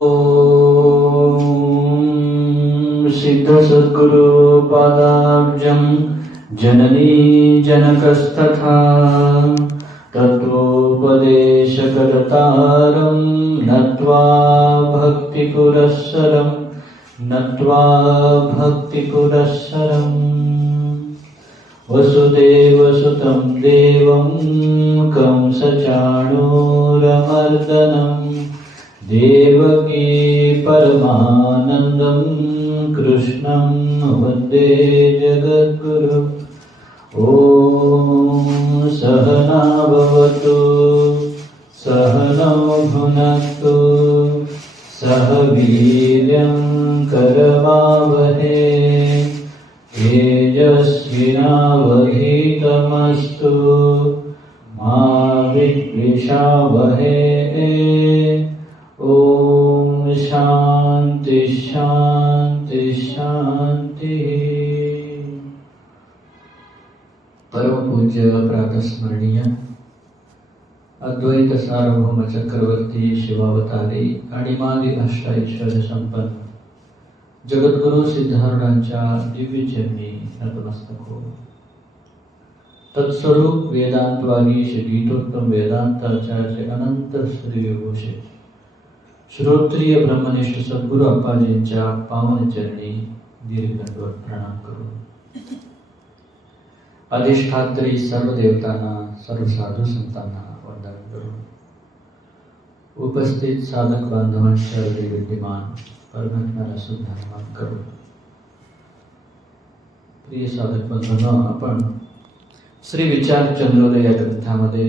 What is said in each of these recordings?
ओम सिद्ध सद्गुरु पादाब्जं जननी जनकस्तथा तत्त्वोपदेशकर्तारं नत्वा भक्तिपुरस्सरम् वसुदेवसुतं देवं कंसचाणूरमर्दनं देवकी परमानन्दं कृष्णं वन्दे जगद्गुरुम्। ॐ सहना भवतु सहनौ भुनक्तु सह वीर्यं करवावहै तेजस्विनावधीतमस्तु मा विद्विषावहै। ओम शांति शांति शांति। परम पूज्य प्रातस्मरणीय अद्वैत सार्वभौम चक्रवर्ती शिवावतारी आणि मादी अष्टैश्वर्य संपन्न जगद्गुरु सिद्धारूढांच्या दिव्य चरणी नतमस्तक हो। तत्स्वरूप वेदांतवादी श्री गीतोत्तम वेदांत आचार्य अनंत श्रीघोषे श्रोत्रिय ब्रह्मनिष्ठ सद्गुरु अप्पाजींच्या पावन चरणी दीर्घदंडवत प्रणाम करू। अधिष्ठात्री सर्व देवतांना सर्व साधू संतांना वंदन करू। उपस्थित साधक बांधवांच्या विद्यमान परमात्म्याला सुद्धा नमन करू। प्रिय साधक बंधूंनो, आपण श्री विचार चंद्रोदय या ग्रंथामध्ये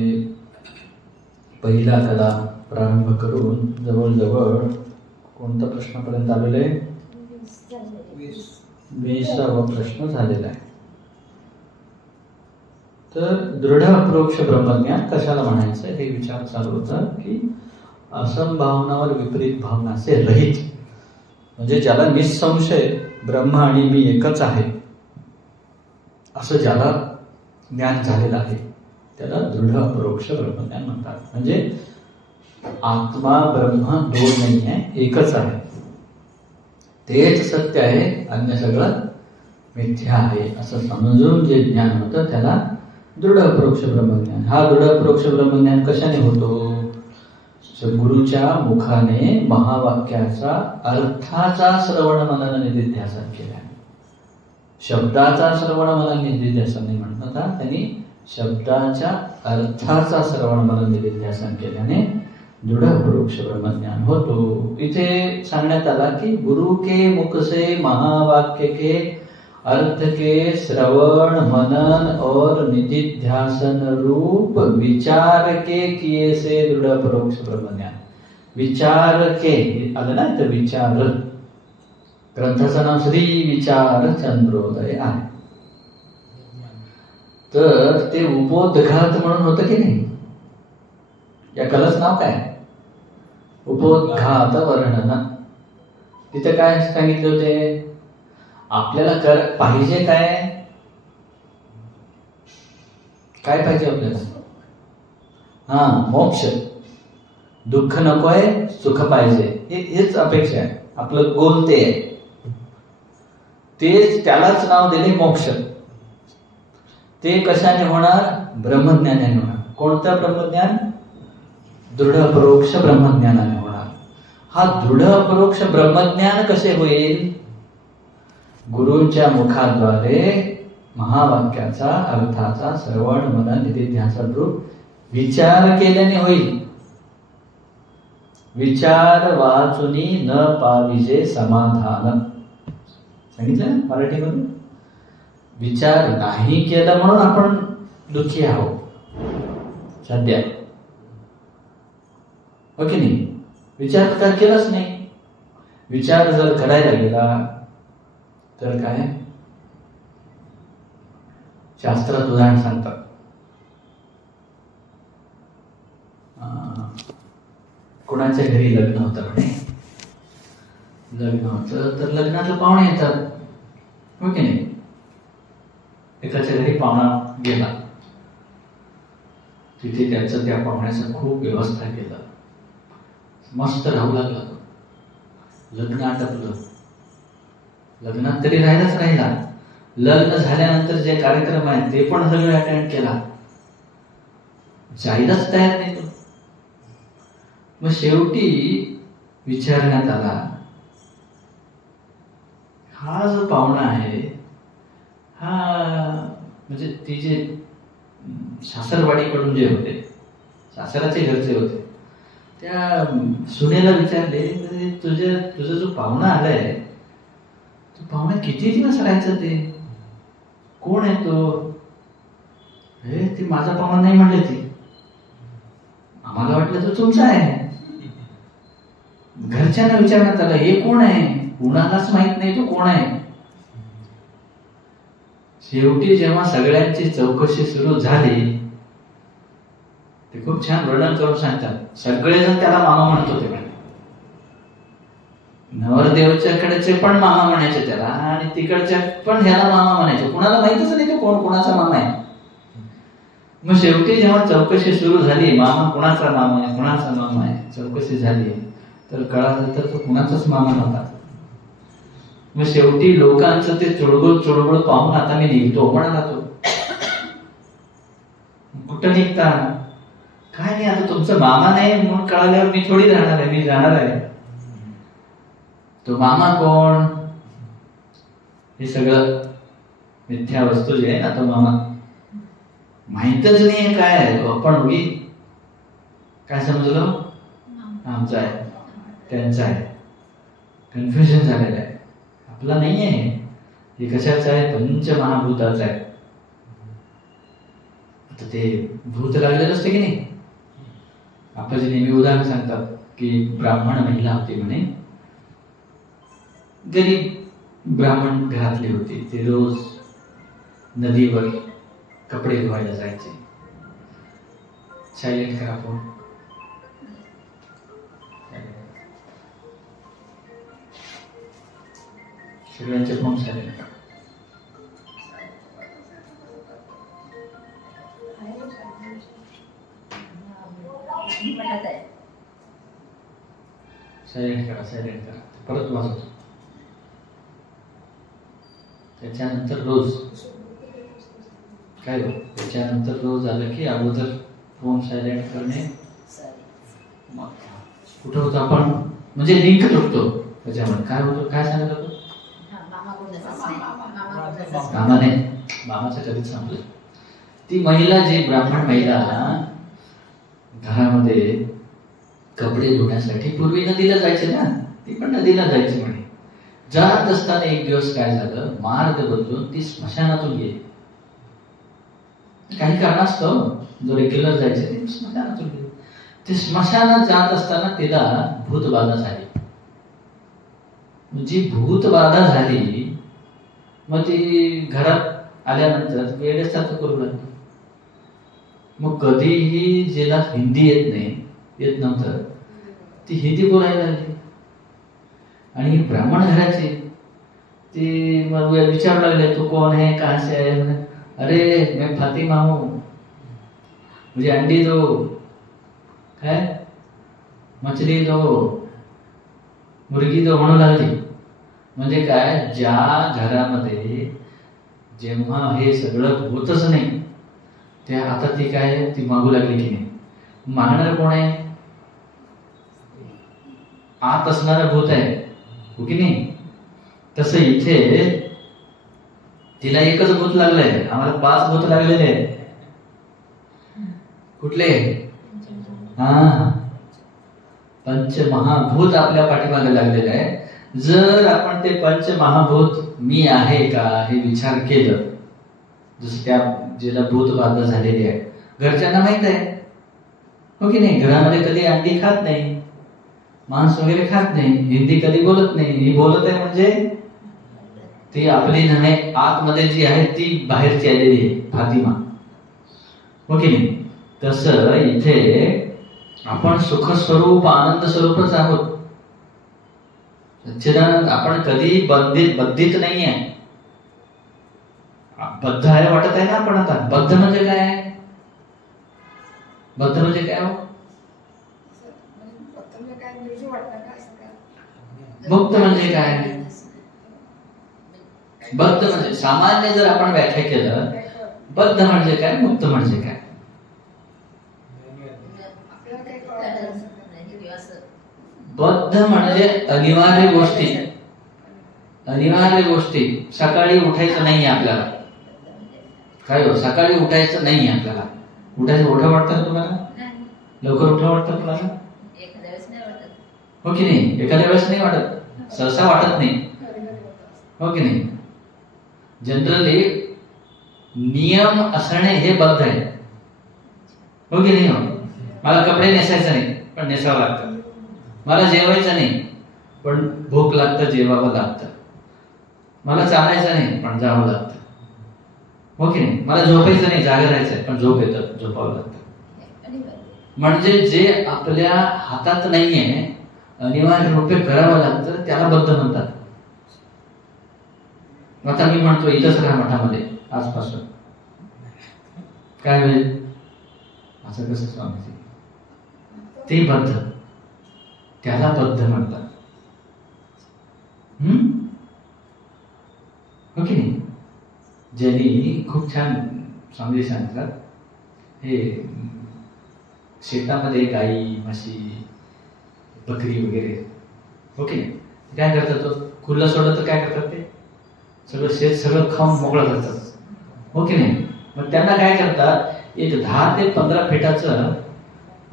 पहिला कला प्रारंभ करून जवळजवळ कोणता प्रश्नापर्यंत आलेला आहे? 20वा प्रश्न झालेला आहे। तर दृढ अपरोक्ष ब्रह्मज्ञान कशाला म्हणायचं हे विचार चालू होता की असंभावनावर विपरीत भावनाचे रहित, म्हणजे ज्याला निसंशय ब्रह्म आणि मी एकच आहे असं ज्याला ज्ञान झालेलं आहे त्याला दृढ अपरोक्ष ब्रह्मज्ञान म्हणतात। म्हणजे आत्मा ब्रह्म दोन नाही आहे, एकच आहे, तेच सत्य आहे, अन्य सगळं मिथ्या आहे असं समजून जे ज्ञान होतं त्याला दृढ अपरोक्ष ब्रह्मज्ञान। हा दृढ अपरोक्ष ब्रह्मज्ञान कशाने होतो? गुरुच्या मुखाने महावाक्याचा अर्थाचा श्रवण मनन निधिध्यासन केल्याने। शब्दाचा श्रवण मनन निधिध्यासन नाही म्हणतात, त्यांनी शब्दाच्या अर्थाचा श्रवण मनन निधिध्यासन केल्याने दृढ अपरोक्ष ब्रह्मज्ञान होतो। इथे सांगण्यात आला की गुरु के मुख से महावाक्य के अर्थ के श्रवण मनन और निधिध्यासन रूप विचार के किए से दृढ़ अपरोक्ष ब्रह्मज्ञान। विचार के आलं ना, तर विचार ग्रंथाचं नाव श्री विचार चंद्रोदय आहे। तर ते उपोद्घात म्हणून होतं की नाही? या कलाच नाव काय? उपोद्घात वर्णन। तिथे काय सांगितले होते? आपल्याला पाहिजे काय? काय पाहिजे आपल्याला? मोक्ष। दुःख नकोय, सुख पाहिजे, हेच अपेक्षा आहे। आपलं गोल ते आहे, तेच त्यालाच नाव दिले मोक्ष। ते कशाने होणार? ब्रह्मज्ञानाने होणार। कोणतं ब्रह्मज्ञान? दृढ अपरोक्ष ब्रह्मज्ञानाने होणार। हा दृढ अपरोक्ष ब्रह्मज्ञान कसे होईल? गुरूंच्या मुखाद्वारे महावाक्याचा अर्थाचा श्रवण मनन निधिध्यासन रूप विचार केल्याने होईल। विचार वाचुनी न पाविजे समाधान सांगितलं मराठीमध्ये। विचार नाही केला म्हणून आपण दुःखी आहोत सध्या, हो की नाही? विचार तर केलाच नाही। विचार जर करायला गेला तर काय? शास्त्रात उदाहरण सांगतात, कोणाच्या घरी लग्न होतं म्हणे, लग्न होतं तर लग्नातले पाहुणे येतात, हो की नाही? एकाच्या घरी पाहुणा गेला, तिथे त्याचं त्या पाहुण्याचं खूप व्यवस्था केलं, मस्त राहू लागला, लग्न आटपलं, लग्नात तरी राहिला, लग्न झाल्यानंतर जे कार्यक्रम आहेत ते पण सगळे अटेंड केला, जायलाच तयार नाही तो. मग शेवटी विचारण्यात आला, हा जो पाहुणा आहे हा म्हणजे ती जे सासरवाडीकडून जे होते, सासराचे घरचे होते, त्या सुनेला विचारले, तुझा जो पाहुणा आलाय, तो पाहुणा किती दिवस राहायचं, ते कोण आहे तो? हे ती माझा पाहुणा नाही म्हणले, ती आम्हाला वाटलं तो तुमचा आहे. घरच्यांना विचारण्यात आलं, हे कोण आहे? कुणालाच माहित नाही तो कोण आहे. शेवटी जेव्हा सगळ्यांची चौकशी सुरू झाली, ते खूप छान वर्णन करून सांगतात. सगळेजण त्याला मामा म्हणत होते. नवरदेवच्या कडेचे पण मामा म्हणायचे त्याला, आणि तिकडच्या पण ह्याला मामा म्हणायचे. कुणाला माहितच नाही तो कोण कोणाचा मामा आहे. मग शेवटी जेव्हा चौकशी सुरू झाली, मामा कुणाचा मामा आहे, कुणाचा मामा आहे, चौकशी झाली, तर कळालं तर तो कुणाचाच मामा नव्हता. मग शेवटी लोकांचं ते चुळबुळ पाहून आता मी निघतो म्हणाला तो. कुठं निघता? काय नाही, आता तुमचा मामा नाही म्हणून कळाल्यावर मी थोडी राहणार आहे, मी जाणार आहे. तो मामा कोण? हे सगळं मिथ्या वस्तू जे आहे ना, तो मामा माहितच नाही काय आहे. आपण उगी काय समजलो, आमचा आहे त्यांचा आहे, कन्फ्युजन झालेलं आहे. आपला नाही आहे हे, कशाचं आहे? पंचमहाभूताचं आहे. आता ते भूत लागलेलं असते की नाही. आपण जे नेहमी उदाहरण सांगतात की ब्राह्मण महिला होती म्हणे, गरीब ब्राह्मण घरातली होती. ते रोज नदीवर कपडे धुवायला जायचे. सायलेंट करा फोन. सगळ्यांचे फोन सायलेंट करा. सायलेंट करा, सायलेंट करा. परत वाजवतो. त्याच्यानंतर रोज काय हो, त्याच्यानंतर रोज आलं की अगोदर फोन सायलेंट करणे. कुठं होतं आपण, म्हणजे लिंक तुटतो त्याच्यामध्ये. काय होतं, काय सांगत होतो? मामाने, मामाचं कधीच संपलं. ती महिला, जी ब्राह्मण महिला घरामध्ये कपडे धुण्यासाठी पूर्वी नदीला जायचे ना, ती पण नदीला जायची म्हणे. जात असताना एक दिवस काय झालं, मार्ग बदलून ती स्मशानातून गेली. काही कारणास्तव जो रेग्युलर जायचे ते स्मशानातून गेली. ते स्मशानात जात असताना तिला भूतबाधा झाली. जी भूतबाधा झाली, मग ती घरात आल्यानंतर वेड्यासारखं करू लागली. मग कधीही जिला हिंदी येत नव्हतं, ती हिंदी बोलायला लागली. आणि ब्राह्मण घराची ती मग विचारू लागले, तू कोण है, कहाँ से आहे? अरे मैं फातिमा हूँ, मुझे अंडी दो, काय मछली दो, मुर्गी दो म्हणू लागली. म्हणजे काय, ज्या घरामध्ये जेव्हा हे सगळं होतच नाही, त्या आता ती काय, ती मागू लागली की नाही. मागणार कोण आहे? आत असणारा भूत आहे, हो की नाही? तसं इथे तिला एकच भूत लागलंय, आम्हाला 5 भूत लागलेले आहेत. कुठले? पंचमहाभूत आपल्या पाठीमागे लागलेले आहे. जर आपण ते पंचमहाभूत मी आहे का हे विचार केलं, जसं त्या जिला भूतबाधा झालेली आहे, घरच्यांना माहित आहे, हो की नाही? घरामध्ये कधी अंडी खात नाही, मांस वगैरे खात नाही, हिंदी कधी बोलत नाही. ही बोलत आहे म्हणजे ती आपली नव्हे, आतमध्ये जी आहे ती बाहेरची आलेली आहे, फातिमा, हो की नाही? तसं इथे आपण सुखस्वरूप आनंद स्वरूपच आहोत. सच्चिदानंद. आपण कधी बद्धित नाही आहे. बद्ध आहे वाटत आहे ना आपण आता. बद्ध म्हणजे काय? बद्ध म्हणजे काय हो? मुक्त म्हणजे काय? बद्ध म्हणजे सामान्य जर आपण व्याख्या केलं, बद्ध म्हणजे काय, मुक्त म्हणजे काय? बद्ध म्हणजे अनिवार्य गोष्टी. सकाळी उठायचं नाही आपल्याला. काय हो, सकाळी उठायचं नाही आपल्याला. उठा वाटतं तुम्हाला? लवकर उठा वाटतं तुम्हाला? हो की नाही? एखाद्या वेळेस नाही वाटत, सहसा वाटत नाही, हो की नाही? जनरली नियम असणे हे बद्ध आहे, हो की नाही? हो, मला कपडे नेसायचं नाही पण नेसावं लागतं. मला जेवायचं नाही पण भूक लागतं, जेवावं लागतं. मला चालायचं नाही पण जावं लागतं, हो की नाही? मला झोपायचं नाही, जागा राहायचंय पण झोप येतं, झोपावं लागतं. म्हणजे जे आपल्या हातात नाहीये, अनिवार्य रूपे करावं लागतं, त्याला बद्ध म्हणतात. आता मी म्हणतो इथंच राहा मठामध्ये आजपासून, काय होईल? असं कसं स्वामीजी? ते बद्ध, त्याला बद्ध म्हणतात. हो की नाही? ज्यांनी खूप छान स्वामी सांगतात, हे शेतामध्ये गाई, म्हशी, बकरी वगैरे, हो की नाही? काय करतात? तो खुल्लं सोडलं तर काय करतात? ते सगळं शेत सगळं खाऊन मोकळं करतात, हो की नाही? मग त्यांना काय करतात, एक 10 ते 15 फीटाचं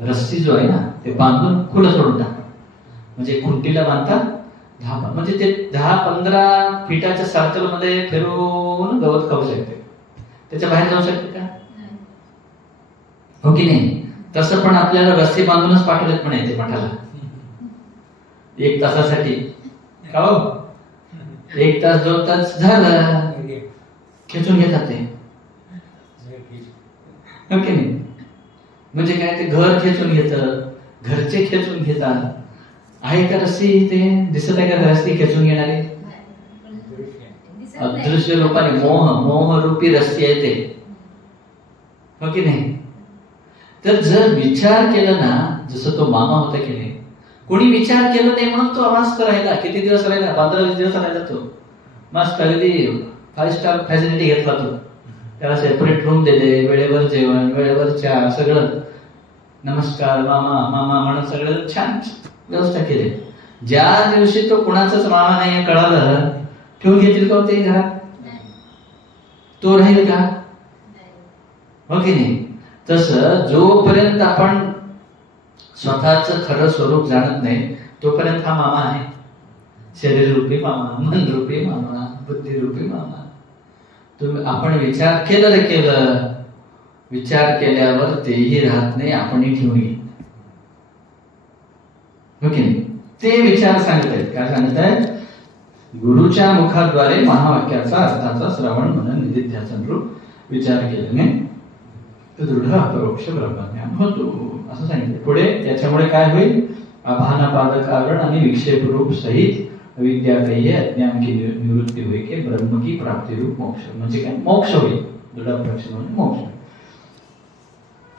रस्सी जो आहे ना, ते बांधून खुलं सोडून टाकतात. म्हणजे खुंटीला बांधतात, म्हणजे ते 10-15 फीटाच्या सर्कल मध्ये फिरून गवत खाऊ शकते, त्याच्या बाहेर जाऊ शकते का? हो की नाही? तसं पण आपल्याला रस्सी बांधूनच पाठवलेत पण येते मठाला 1 तासासाठी. का हो? 1 तास 2 तास झालं, खेचून घेतात ते, हो की नाही? म्हणजे काय, ते घर खेचून घेत, घरचे खेचून घेतात. आहे का रस्सी? ते दिसत आहे का रस्सी खेचून घेणारी? अदृश्य रूपाने मोह रूपी रस्सी आहे ते, हो की नाही? तर जर विचार केला ना, जसं तो मामा होता की नाही, कोणी विचार केला नाही म्हणून तो मस्त राहिला. किती दिवस राहिला? 15-20 दिवस राहिला तो. मस्त अगदी 5 स्टार फॅसिलिटी घेतला तो. त्याला सेपरेट रूम दिले, वेळेवर जेवण, वेळेवर चहा, सगळं. नमस्कार मामा मामा म्हणून सगळं छान व्यवस्था केली. ज्या दिवशी तो कुणाचाच मामा नाही कळालं, ठेवून घेतील का ते घरात? तो राहील का? हो की नाही? तसं जोपर्यंत आपण स्वतःच खरं स्वरूप जाणत नाही, तोपर्यंत हा मामा आहे. शरीर रूपी मामा, मन रूपी मामा, बुद्धी रूपी मामा. तुम्ही आपण विचार केलं, विचार केल्यावर तेही राहत नाही, आपणही ठेवून घेत, हो की नाही? ते विचार सांगतायत. काय सांगतायत? गुरुच्या मुखाद्वारे महावाक्याचा अर्थाचा श्रवण मनन निधिध्यासन रूप विचार केल्याने दृढ अपरोक्ष ब्रह्मज्ञान होतो, असं सांगितलं. पुढे त्याच्यामुळे काय होईल? आभानापादक आवरण आणि विक्षेप रूप सहित अविद्या कहिये अज्ञान की निवृत्ती होई के ब्रह्म की प्राप्ती रूप मोक्ष. म्हणजे काय? मोक्ष होईल. दृढ अपरोक्ष म्हणजे मोक्ष.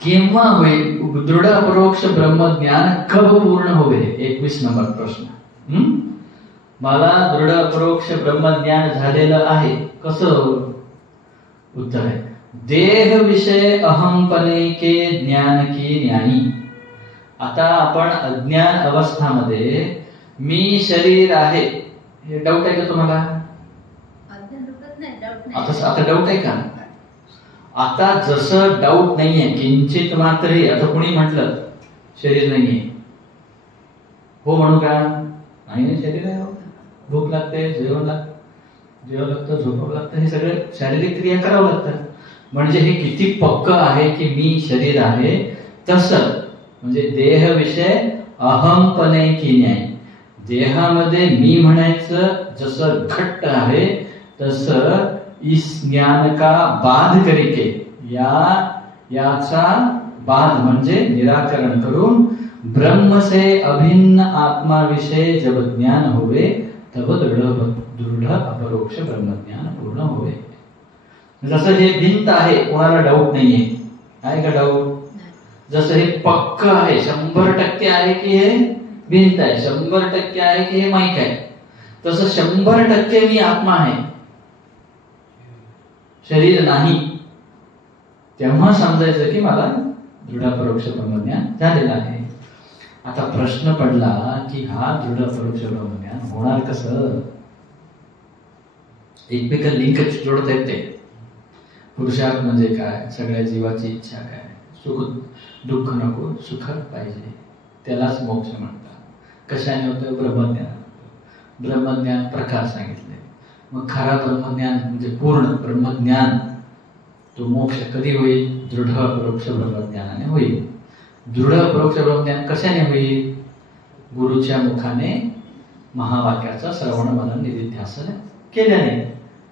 केव्हा होईल दृढ अपरोक्ष ब्रह्मज्ञान? कब पूर्ण होईल? 21 नंबर प्रश्न. मला दृढ अपरोक्ष ब्रह्मज्ञान झालेलं आहे, कसं? उत्तर आहे, देह विषय अहमपणे के ज्ञान की ज्ञानी. आता आपण अज्ञान अवस्थामध्ये मी शरीर आहे हे डाऊट आहे का तुम्हाला? आता डाऊट आहे का? आता जसं डाऊट नाहीये किंचित मात्रही, आता कोणी म्हटलं शरीर नाहीये, हो म्हणू का? नाही, शरीर आहे. भूक लागते, जेवण लागतं, झोपावं लागतं, हे सगळे शारीरिक क्रिया करावं लागतं. म्हणजे हे किती पक्क आहे की मी शरीर आहे. तसं म्हणजे देह विषय अहमपणे की न्याय, देहामध्ये मी म्हणायचं जसं घट्ट आहे, तसं इस ज्ञान का बाध करिके, याचा बाध म्हणजे निराकरण करून ब्रह्म से अभिन्न आत्मा विषय जब ज्ञान होवे तब दृढ अपरोक्ष ब्रह्मज्ञान पूर्ण होवे. जसं हे भिंत आहे, कोणाला डाऊट नाहीये, आहे का डाऊट? जसं हे पक्क आहे, 100% आहे की हे भिंत आहे, 100% आहे की हे माईक आहे, तसं 100% मी आत्मा आहे, शरीर नाही. तेव्हा समजायचं की मला दृढ अपरोक्ष ब्रह्मज्ञान झालेलं आहे. आता प्रश्न पडला की हा दृढ अपरोक्ष ब्रह्मज्ञान होणार कसं? एकमेकांना लिंक जोडत आहेत ते. पुरुषार्थ म्हणजे काय? सगळ्या जीवाची इच्छा काय? सुख दुःख नको, सुख पाहिजे, त्यालाच मोक्ष म्हणतात. कशाने होतं? ब्रह्मज्ञान. ब्रह्मज्ञान प्रकार सांगितले. मग खरा ब्रह्मज्ञान म्हणजे पूर्ण ब्रह्मज्ञान, तो मोक्ष कधी होईल? दृढ अपरोक्ष ब्रह्मज्ञानाने होईल. दृढ अपरोक्ष ब्रह्मज्ञान कशाने होईल? गुरुच्या मुखाने महावाक्याचा श्रवण मनन निधिध्यासन केल्याने,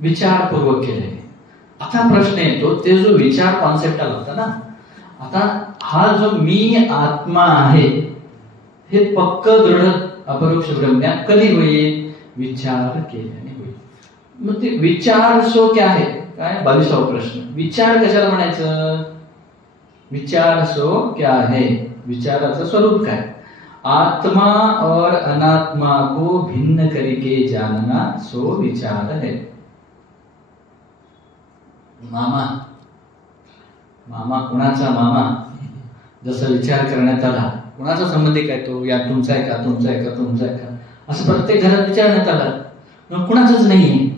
विचारपूर्वक केल्याने. आता प्रश्न येतो, ते जो विचार कॉन्सेप्ट आला होता ना, आता हा जो मी आत्मा आहे हे पक्क दृढ अपरोक्ष ब्रह्मज्ञान कधी होईल? विचार केल्याने होईल. मग ते विचार सो क्या आहे? काय 22वा प्रश्न. विचार कशाला म्हणायचं? विचार सो क्या है? विचाराचं स्वरूप काय? आत्मा और अनात्मा को भिन्न करके जानना सो विचार है. मामा, मामा कुणाचा मामा? जसं विचार करण्यात आला, कुणाचा संबंधी काय तो? या तुमचा आहे का, तुमचा आहे का, तुमचा आहे का, असं प्रत्येक घरात विचारण्यात आला. मग कुणाचंच नाहीये.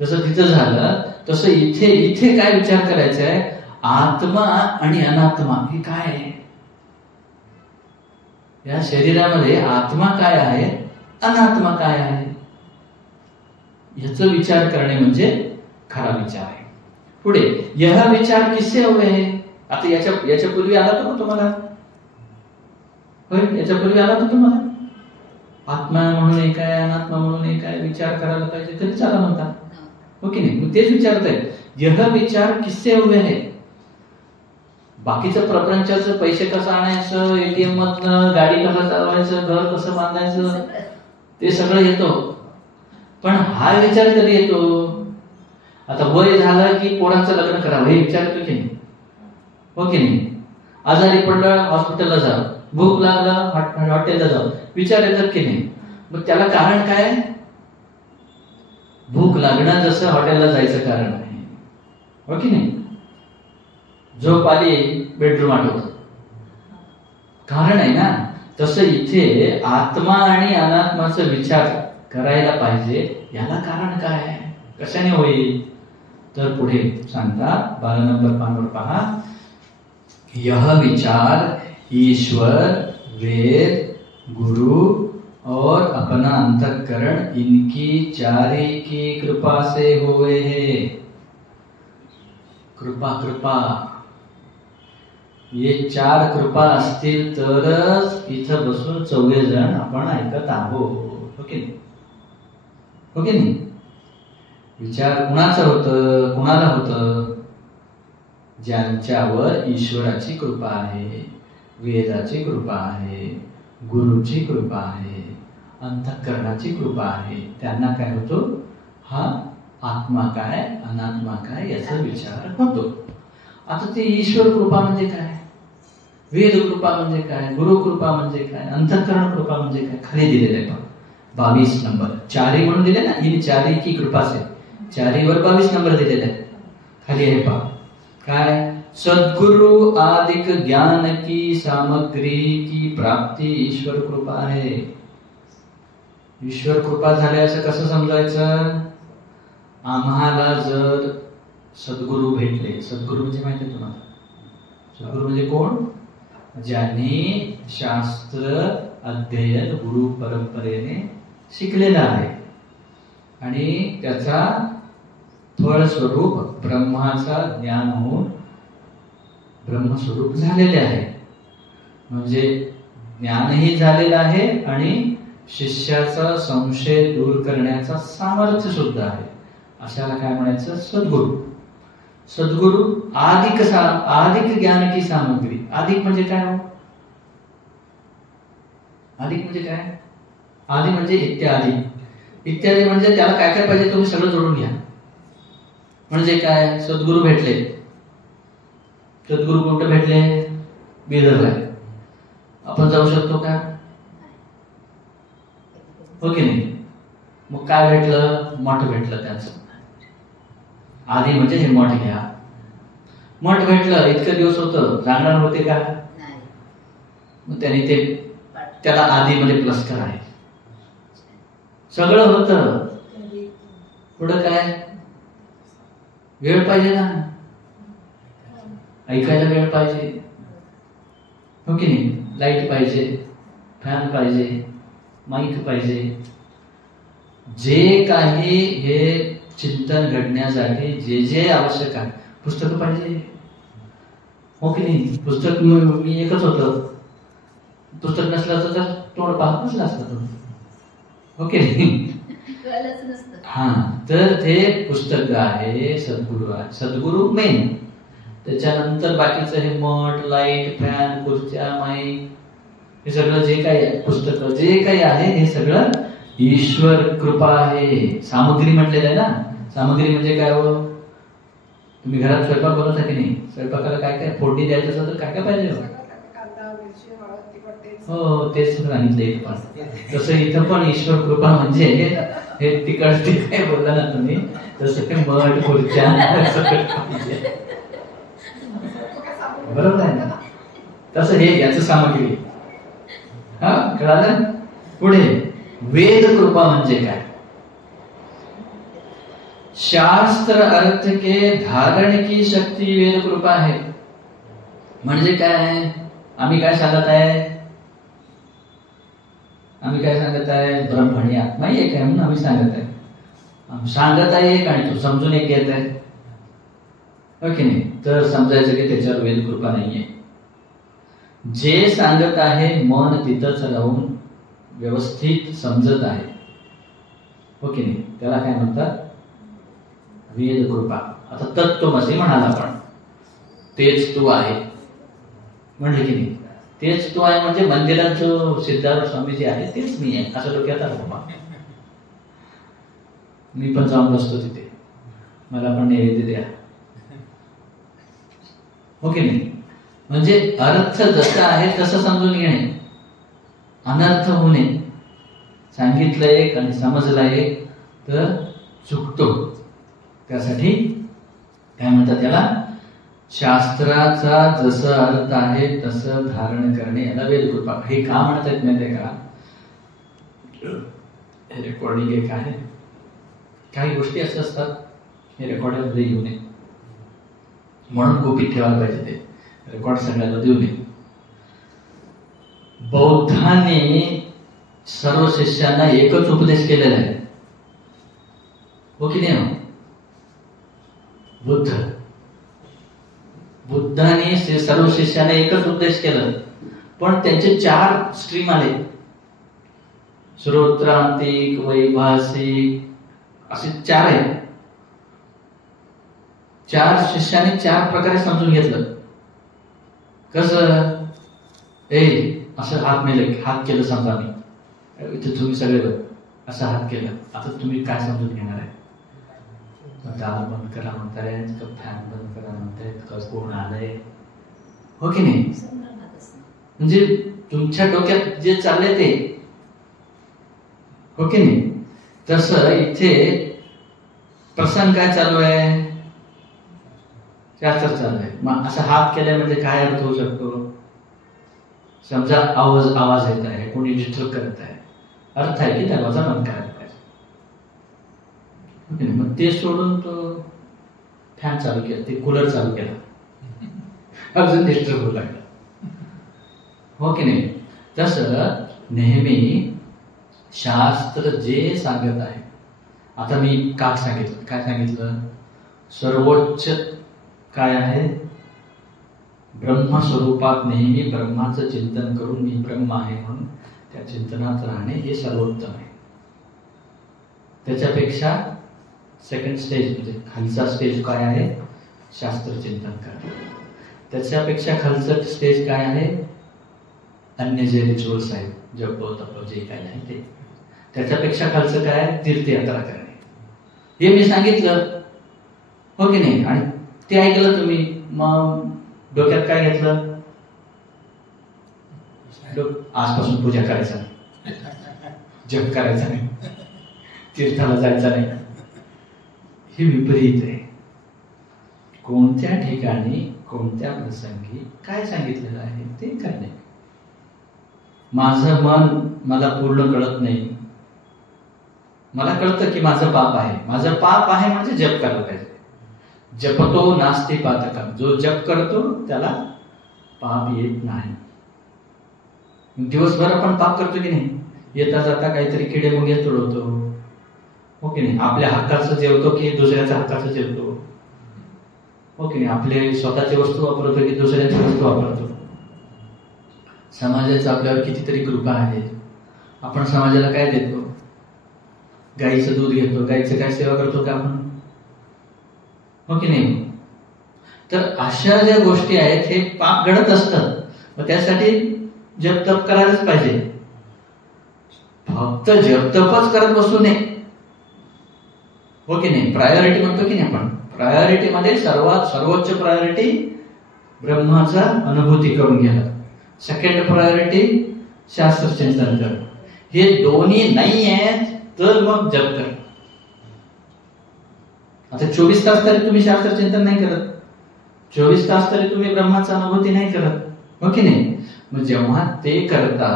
जसं तिथं झालं तसं इथे इथे काय विचार करायचा आहे? आत्मा आणि अनात्मा हे काय आहे? या शरीरामध्ये आत्मा काय आहे, अनात्मा काय आहे, याचा विचार करणे म्हणजे खरा विचार आहे. पुढे यह विचार किससे हुए है? आता याच्या पूर्वी आला तो तुम्हाला? होय, याच्या पूर्वी आला तो तुम्हाला? आत्मा म्हणून एक आहे, अनात्मा म्हणून एक आहे, विचार करायला पाहिजे, तरी चाला म्हणतात. हो की नाही? मग तेच विचारताय, यह विचार किससे हुए है? बाकीचं प्रपंचाचं पैसे कसं आणायचं, एटीएम मधनं गाडी कसं चालवायचं, घर कसं बांधायचं, ते सगळं येतो. पण हा विचार कधी येतो? आता वय झालं की पोरांचं लग्न करावं हे विचार येतो की नाही? हो की नाही? आजारी पडलं हॉस्पिटलला जावं, भूक लागलं हॉटेलला जावं, विचार येतात की नाही? मग त्याला कारण काय? भूक लागणं जसं हॉटेलला जायचं कारण आहे. हो की नाही? झोप आली बेडरूम आठवत, कारण आहे ना. तसं इथे आत्मा आणि अनात्माचा विचार करायला पाहिजे, याला कारण काय? कशाने होईल? तर पुढे सांगतात 12 नंबर पानावर पहा. यह विचार ईश्वर, वेद, गुरु और अपना अंतःकरण इनकी चारे की कृपा से हुए है. कृपा कृपा, ये 4 कृपा असतील तरच इथं बसून 4 जण आपण ऐकत आहोत. हो की नाही? हो की नाही? विचार कुणाचं होतं, कुणाला होतं? ज्यांच्यावर ईश्वराची कृपा आहे, वेदाची कृपा आहे, गुरुची कृपा आहे, अंतःकरणाची कृपा आहे, त्यांना काय होतो? हा आत्मा काय, अनात्मा काय याचा विचार होतो. आता ती ईश्वर कृपा म्हणजे काय, वेद कृपा म्हणजे काय, गुरु कृपा म्हणजे काय, अंतःकरण कृपा म्हणजे काय? खाली दिलेलं आहे पहा 22 नंबर. चारी म्हणून दिले ना, इन चारी की कृपा से, चारीवर 22 नंबर दिलेला आहे. खाली आहे पहा काय? सद्गुरु आदिक ज्ञान की सामग्री की प्राप्ती ईश्वर कृपा आहे. ईश्वर कृपा झाले असं कसं समजायचं? आम्हाला जर सद्गुरु भेटले, सद्गुरु म्हणजे माहिती आहे तुम्हाला? सद्गुरु म्हणजे कोण? ज्यांनी शास्त्र अध्ययन गुरु परंपरेने शिकलेला आहे आणि त्याचा फळस्वरूप ब्रह्माचा ज्ञान होऊन ब्रह्मस्वरूप झालेले आहे. म्हणजे ज्ञानही झालेलं आहे आणि शिष्याचा संशय दूर करण्याचा सामर्थ्य सुद्धा आहे. अशाला काय म्हणायचं? सद्गुरु. सद्गुरु आदिक ज्ञान की सामग्री. आदिक म्हणजे काय? आदिक म्हणजे काय? आदि म्हणजे इत्यादी. इत्यादी म्हणजे त्याला काय काय पाहिजे तुम्ही सगळं जोडून घ्या. म्हणजे काय? सद्गुरु भेटले. सद्गुरु कुठे भेटले? बिदरला. आपण जाऊ शकतो का? हो की नाही? मग काय भेटलं? मठ भेटलं त्यांचं. आधी म्हणजे हे मठ घ्या. मठ भेटलं, इतकं दिवस होतं, जाणार होते का? मग त्यांनी ते त्याला आधीमध्ये प्लस कराय सगळं होतं. पुढं काय? वेळ पाहिजे ना, ऐकायला वेळ पाहिजे, हो की नाही? लाईट पाहिजे, फॅन पाहिजे, माईक पाहिजे. जे काही हे चिंतन घडण्यासाठी जे जे आवश्यक आहे, पुस्तकं पाहिजे, हो की नाही? पुस्तक मी एकच होतं, पुस्तक नसलं तर तोंड पाहत नसलं असतं, हो की नाही? हा, तर ते पुस्तक आहे, सद्गुरू आहे. सद्गुरू मेन, त्याच्यानंतर बाकीचं हे मठ, लाईट, फॅन, खुर्च्या, माईक, हे सगळं जे काही आहे, पुस्तक जे काही आहे, हे सगळं ईश्वर कृपा आहे. सामग्री म्हटलेलं आहे ना. सामग्री म्हणजे काय हो? तुम्ही घरात स्वयंपाक बनवता की नाही? स्वयंपाकाला काय काय फोडणी द्यायचं असेल तर काय काय पाहिजे? हो, तेच सांगितलं इथं पण. तसं इथं पण ईश्वर कृपा म्हणजे हे तिकड ते काय बोलला ना तुम्ही, तसं ते मठ, खुर्च्या पाहिजे, बरोबर आहे ना? तसं हे याचं सामग्री. हा, कळालं? पुढे वेद कृपा म्हणजे काय? शास्त्र अर्थ के धारण की शक्ती वेद कृपा आहे. म्हणजे काय? आम्ही काय सांगत आहे? आम्ही काय सांगत आहे? ब्रह्मणी आत्मा एक आहे म्हणून आम्ही सांगत आहे. सांगत आहे एक आणि तो समजून एक घेत आहे, हो की नाही? तर समजायचं की त्याच्यावर वेद कृपा नाहीये. जे सांगत आहे मन तिथंच राहून व्यवस्थित समजत आहे, हो की नाही? त्याला काय म्हणतात? वेद कृपा. आता तत्त्वमसी म्हणाला आपण, तेच तू आहे म्हणले की नाही? तेच तू आहे म्हणजे मंदिरात जो सिद्धार्थ स्वामी जे आहे तेच मी आहे असं डोक्यात आलं बाबा. मी पण जाऊन बसतो तिथे, मला पण नैवेद्य द्या, हो की नाही? म्हणजे अर्थ जसा आहे तसं समजून घेणे, अनर्थ होणे. सांगितलं एक आणि समजलं एक तर चुकतो. त्यासाठी काय म्हणतात त्याला? शास्त्राचा जसं अर्थ आहे तसं धारण करणे, याला वेद कृपा. हे का म्हणत आहेत माहिती का? हे रेकॉर्डिंग एक आहे, काही गोष्टी अशा असतात हे रेकॉर्डरमध्ये येऊ नये म्हणून गुपित ठेवायला पाहिजे. ते रेकॉर्ड सगळ्याला देऊ नये. बौद्धांनी सर्व शिष्यांना एकच उपदेश केलेला आहे, हो की नाही? बुद्धाने सर्व शिष्यांना एकच उपदेश केलं, पण त्यांचे 4 स्ट्रीम आले, श्रोत्रांतिक, वैभासिक, असे 4 आहेत. 4 शिष्याने 4 प्रकारे समजून घेतलं. कसं? असं हात केलं समजा, मी इथे तुम्ही सगळे असं हात केलं, आता तुम्ही काय समजून घेणार आहे? दार बंद करा म्हणतायत का, फॅन बंद करा म्हणतायत का, कोण आलंय, हो की नाही? म्हणजे तुमच्या डोक्यात जे चाललंय ते, हो की नाही? तसं इथे प्रसंग काय चालू आहे? शास्त्र चालू आहे. मग असं हात केल्या म्हणजे काय अर्थ होऊ शकतो? समजा आवाज येत आहे, कोणी डिस्टर्ब करत आहे, अर्थ आहे की दरवाजा बंद करायला पाहिजे. मग ते सोडून तो फॅन चालू केला, ते कूलर चालू केला, अजून डिस्टर्ब होऊ लागला, हो की नाही? तसं नेहमी शास्त्र जे सांगत आहे, आता मी काय सांगितलं? सर्वोच्च काय आहे? ब्रह्मस्वरूपात नेहमी ब्रह्माचं चिंतन करून मी ब्रह्म आहे म्हणून त्या चिंतनात राहणे हे सर्वोत्तम आहे. त्याच्यापेक्षा सेकंड स्टेज म्हणजे खालचा स्टेज काय आहे? शास्त्र चिंतन करणे. त्याच्यापेक्षा खालचं स्टेज काय आहे? अन्य जे रिच्युअल्स आहेत, जप तप जे काय आहे ते. त्याच्यापेक्षा खालचं काय आहे? तीर्थयात्रा करणे. हे मी सांगितलं, हो की नाही? आणि ते ऐकलं तुम्ही, मग डोक्यात काय घेतलं? आजपासून पूजा करायचं, जप करायचा नाही, तीर्थाला जायचा नाही. हे विपरीत आहे. कोणत्या ठिकाणी कोणत्या प्रसंगी काय सांगितलेलं आहे ते करणे. माझं मन मला पूर्ण कळत नाही, मला कळतं की माझं पाप आहे, माझं पाप आहे म्हणजे जप करायला पाहिजे. जपतो नास्ति पातकम, जो जप करतो त्याला पाप येत नाही. दिवसभर आपण पाप करतो की नाही, येता जाता काहीतरी किडे मुंगे तुडवतो, हो की नाही, आपल्या हक्काचं जेवतो की दुसऱ्याच्या हक्काचं जेवतो, हो की नाही, आपले स्वतःची वस्तू वापरतो की दुसऱ्याची वस्तू वापरतो. समाजाचं आपल्यावर कितीतरी कृपा आहे. आपण समाजाला काय देतो? गाईचं दूध घेतो, गाईचं काय सेवा करतो का आपण, हो की नाही. तर अशा ज्या गोष्टी आहेत हे पाप घडत असतात. मग त्यासाठी जप तप करायलाच पाहिजे. फक्त जप तपच करत बसू नये, हो की नाही. प्रायोरिटी म्हणतो की नाही आपण, प्रायोरिटी मध्ये सर्वोच्च प्रायोरिटी ब्रह्माचा अनुभूती करून घ्या. सेकंड प्रायोरिटी शास्त्र चिंतन कर. हे दोन्ही नाही आहेत तर मग जप कर. आता 24 तास तरी तुम्ही शास्त्र चिंतन नाही करत, 24 तास तरी तुम्ही ब्रह्माचा अनुभूती नाही करत, हो की नाही. मग जेव्हा ते करता,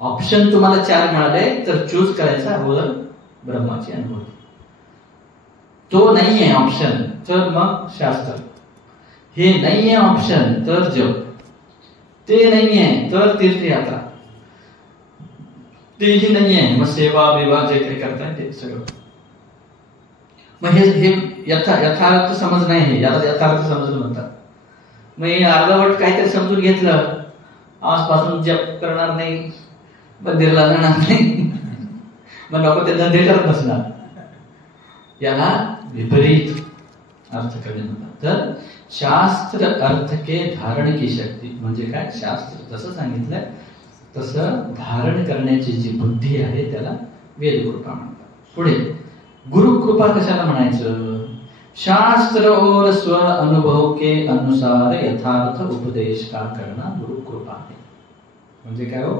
ऑप्शन तुम्हाला 4 मिळाले तर चूज करायचा अगोदर ब्रह्माची अनुभूती. तो नाहीये ऑप्शन तर मग शास्त्र, हे नाहीये ऑप्शन तर जप, ते नाहीये तर तीर्थयात्रा, तेही नाहीये मग सेवा विवाह जे काही करताय ते सगळं. मग हे यथार्थ समज नाही, हे याला यथार्थ समज म्हणतात. मग हे अर्धवट काहीतरी समजून घेतलं, आजपासून जप करणार नाही, मंदिराला जाणार नाही, मग लोक ते धंदे करत बसणार. याला विपरीत अर्थ करणे म्हणतात. तर शास्त्र अर्थ के धारण की शक्ती म्हणजे काय, शास्त्र जसं सांगितलंय तसं धारण करण्याची जी बुद्धी आहे त्याला वेदकृपा म्हणतात. पुढे गुरुकृपा कशाला म्हणायचं? शास्त्र और स्व अनुभव के अनुसार यथार्थ उपदेश का करना गुरुकृपा आहे. म्हणजे काय हो,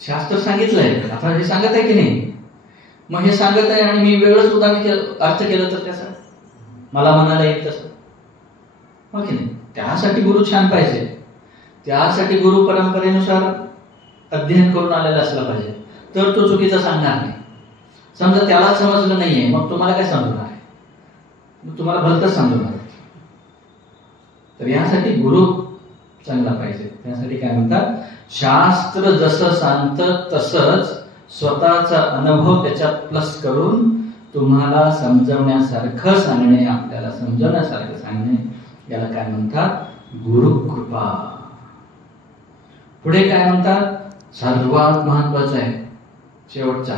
शास्त्र सांगितलंय, आता हे सांगत आहे की नाही, मग हे सांगत आहे आणि मी वेगळंच उदाहरण अर्थ केलं तर त्याचा मला म्हणायला येत तसं, हो की नाही. त्यासाठी गुरु छान पाहिजे, त्यासाठी गुरु परंपरेनुसार अध्ययन करून आलेला असला पाहिजे, तर तो चुकीचा सांगणार नाही. समजा त्याला समजलं नाहीये, मग तुम्हाला काय समजणार आहे, मग तुम्हाला भलतच समजणार. तर यासाठी गुरु चांगला पाहिजे. त्यासाठी काय म्हणतात, शास्त्र जसं सांगतं तसंच स्वतःचा अनुभव त्याच्यात प्लस करून तुम्हाला समजवण्यासारखं सांगणे, आपल्याला समजवण्यासारखं सांगणे, याला काय म्हणतात, गुरुकृपा. पुढे काय म्हणतात, सर्वात महत्वाचं आहे शेवटचा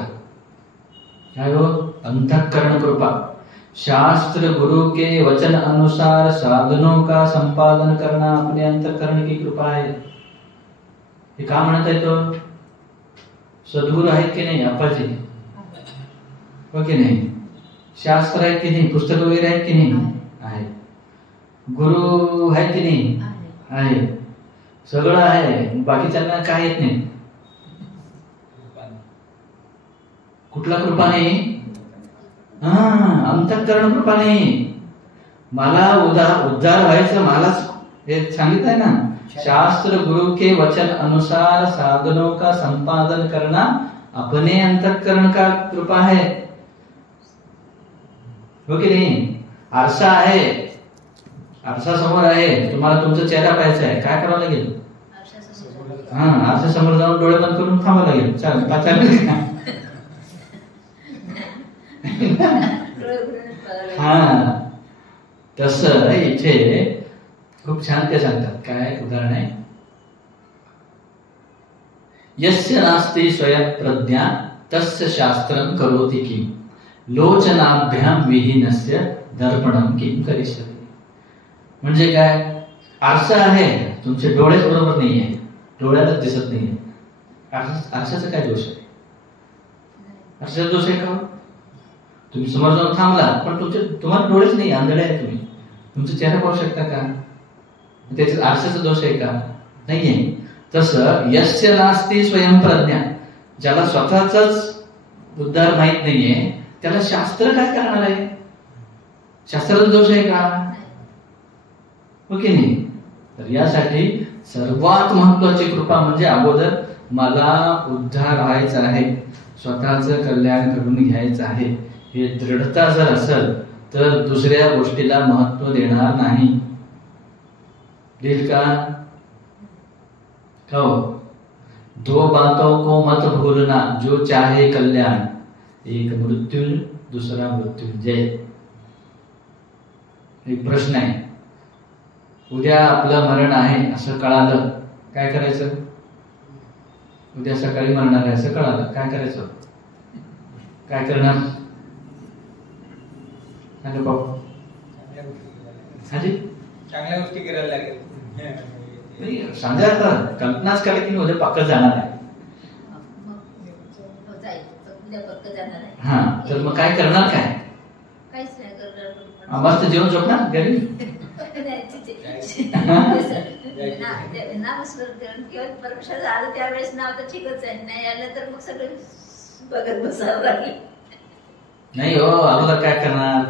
काय हो, अंतःकरण कृपा. शास्त्र गुरु के वचन अनुसार साधनों का संपादन करना अपने अंतःकरण की कृपा है. हे का म्हणत आहे तो? सद्गुरू आहेत की नाही अप्पाजी, हो की नाही. शास्त्र आहेत की नाही, पुस्तक वगैरे आहेत की नाही, आहे. गुरु आहेत की नाही, आहे. सगळं आहे, बाकी त्यांना काय येत नाही. कुठला कृपा नाही? अंतःकरण कृपा नाही. मला उद्धार व्हायचं, मलाच हे सांगितलंय ना, शास्त्र गुरु के वचन अनुसार साधनों का संपादन करना अपने अंतःकरण का कृपा है, हो की नाही. आरसा आहे, आरसा समोर आहे, तुम्हाला तुमचा चेहरा पाहायचा आहे, काय करावं लागेल? आरसा समोर जाऊन डोळे बंद करून थांबावं लागेल. चालेल का? तसं इथे खूप छान ते सांगतात. काय उदाहरण आहे, यस्य नास्ति स्वयं प्रज्ञा तस्य शास्त्रं करोति किम लोचनाभ्याम विहीनस्य दर्पणम किम करिष्यति. म्हणजे काय, आरसा आहे, तुमचे डोळेच बरोबर नाहीये, डोळ्यालाच दिसत नाहीये. आरशाचा काय दोष आहे? आरशाचा दोष आहे का? तुम्ही समोर जाऊन थांबला पण तुम्हाला डोळेच नाही, आंधळे आहे तुम्ही, तुमचा चेहरा पाहू शकता का? त्याच्यात आरशाचा दोष आहे का? नाहीये. तसं यस्य नास्ती स्वयंप्रज्ञा, ज्याला स्वतःचाच उद्धार माहित नाहीये त्याला शास्त्र काय करणार आहे? शास्त्राचा दोष आहे का? हो की नाही? तर यासाठी सर्वात महत्वाची कृपा म्हणजे अगोदर मला उद्धार व्हायचा आहे, स्वतःचं कल्याण करून घ्यायचं आहे, हे दृढता जर असेल तर दुसऱ्या गोष्टीला महत्व देणार नाही. देईल का? हो. दो बातों को मत भूलना, जो चाहे कल्याण, एक मृत्यू दुसरा मृत्युंजय. एक प्रश्न आहे, उद्या आपलं मरण आहे असं कळालं, काय करायचं? उद्या सकाळी मरणार आहे असं कळालं, काय करायचं? काय करणार? सांगा बाबू. चांगल्या गोष्टी करायला लागेल. सांगा आता, कल्पनाच करा की उद्या पक्क जाणार आहे. हा, तर मग काय करणार? काय मस्त जेवण झोपणार घरी? त्यावेळेस नाव तर ठीकच आहे, नाही आलं तर मग सगळं बघत बसावं लागेल. नाही हो, अगोदर काय करणार?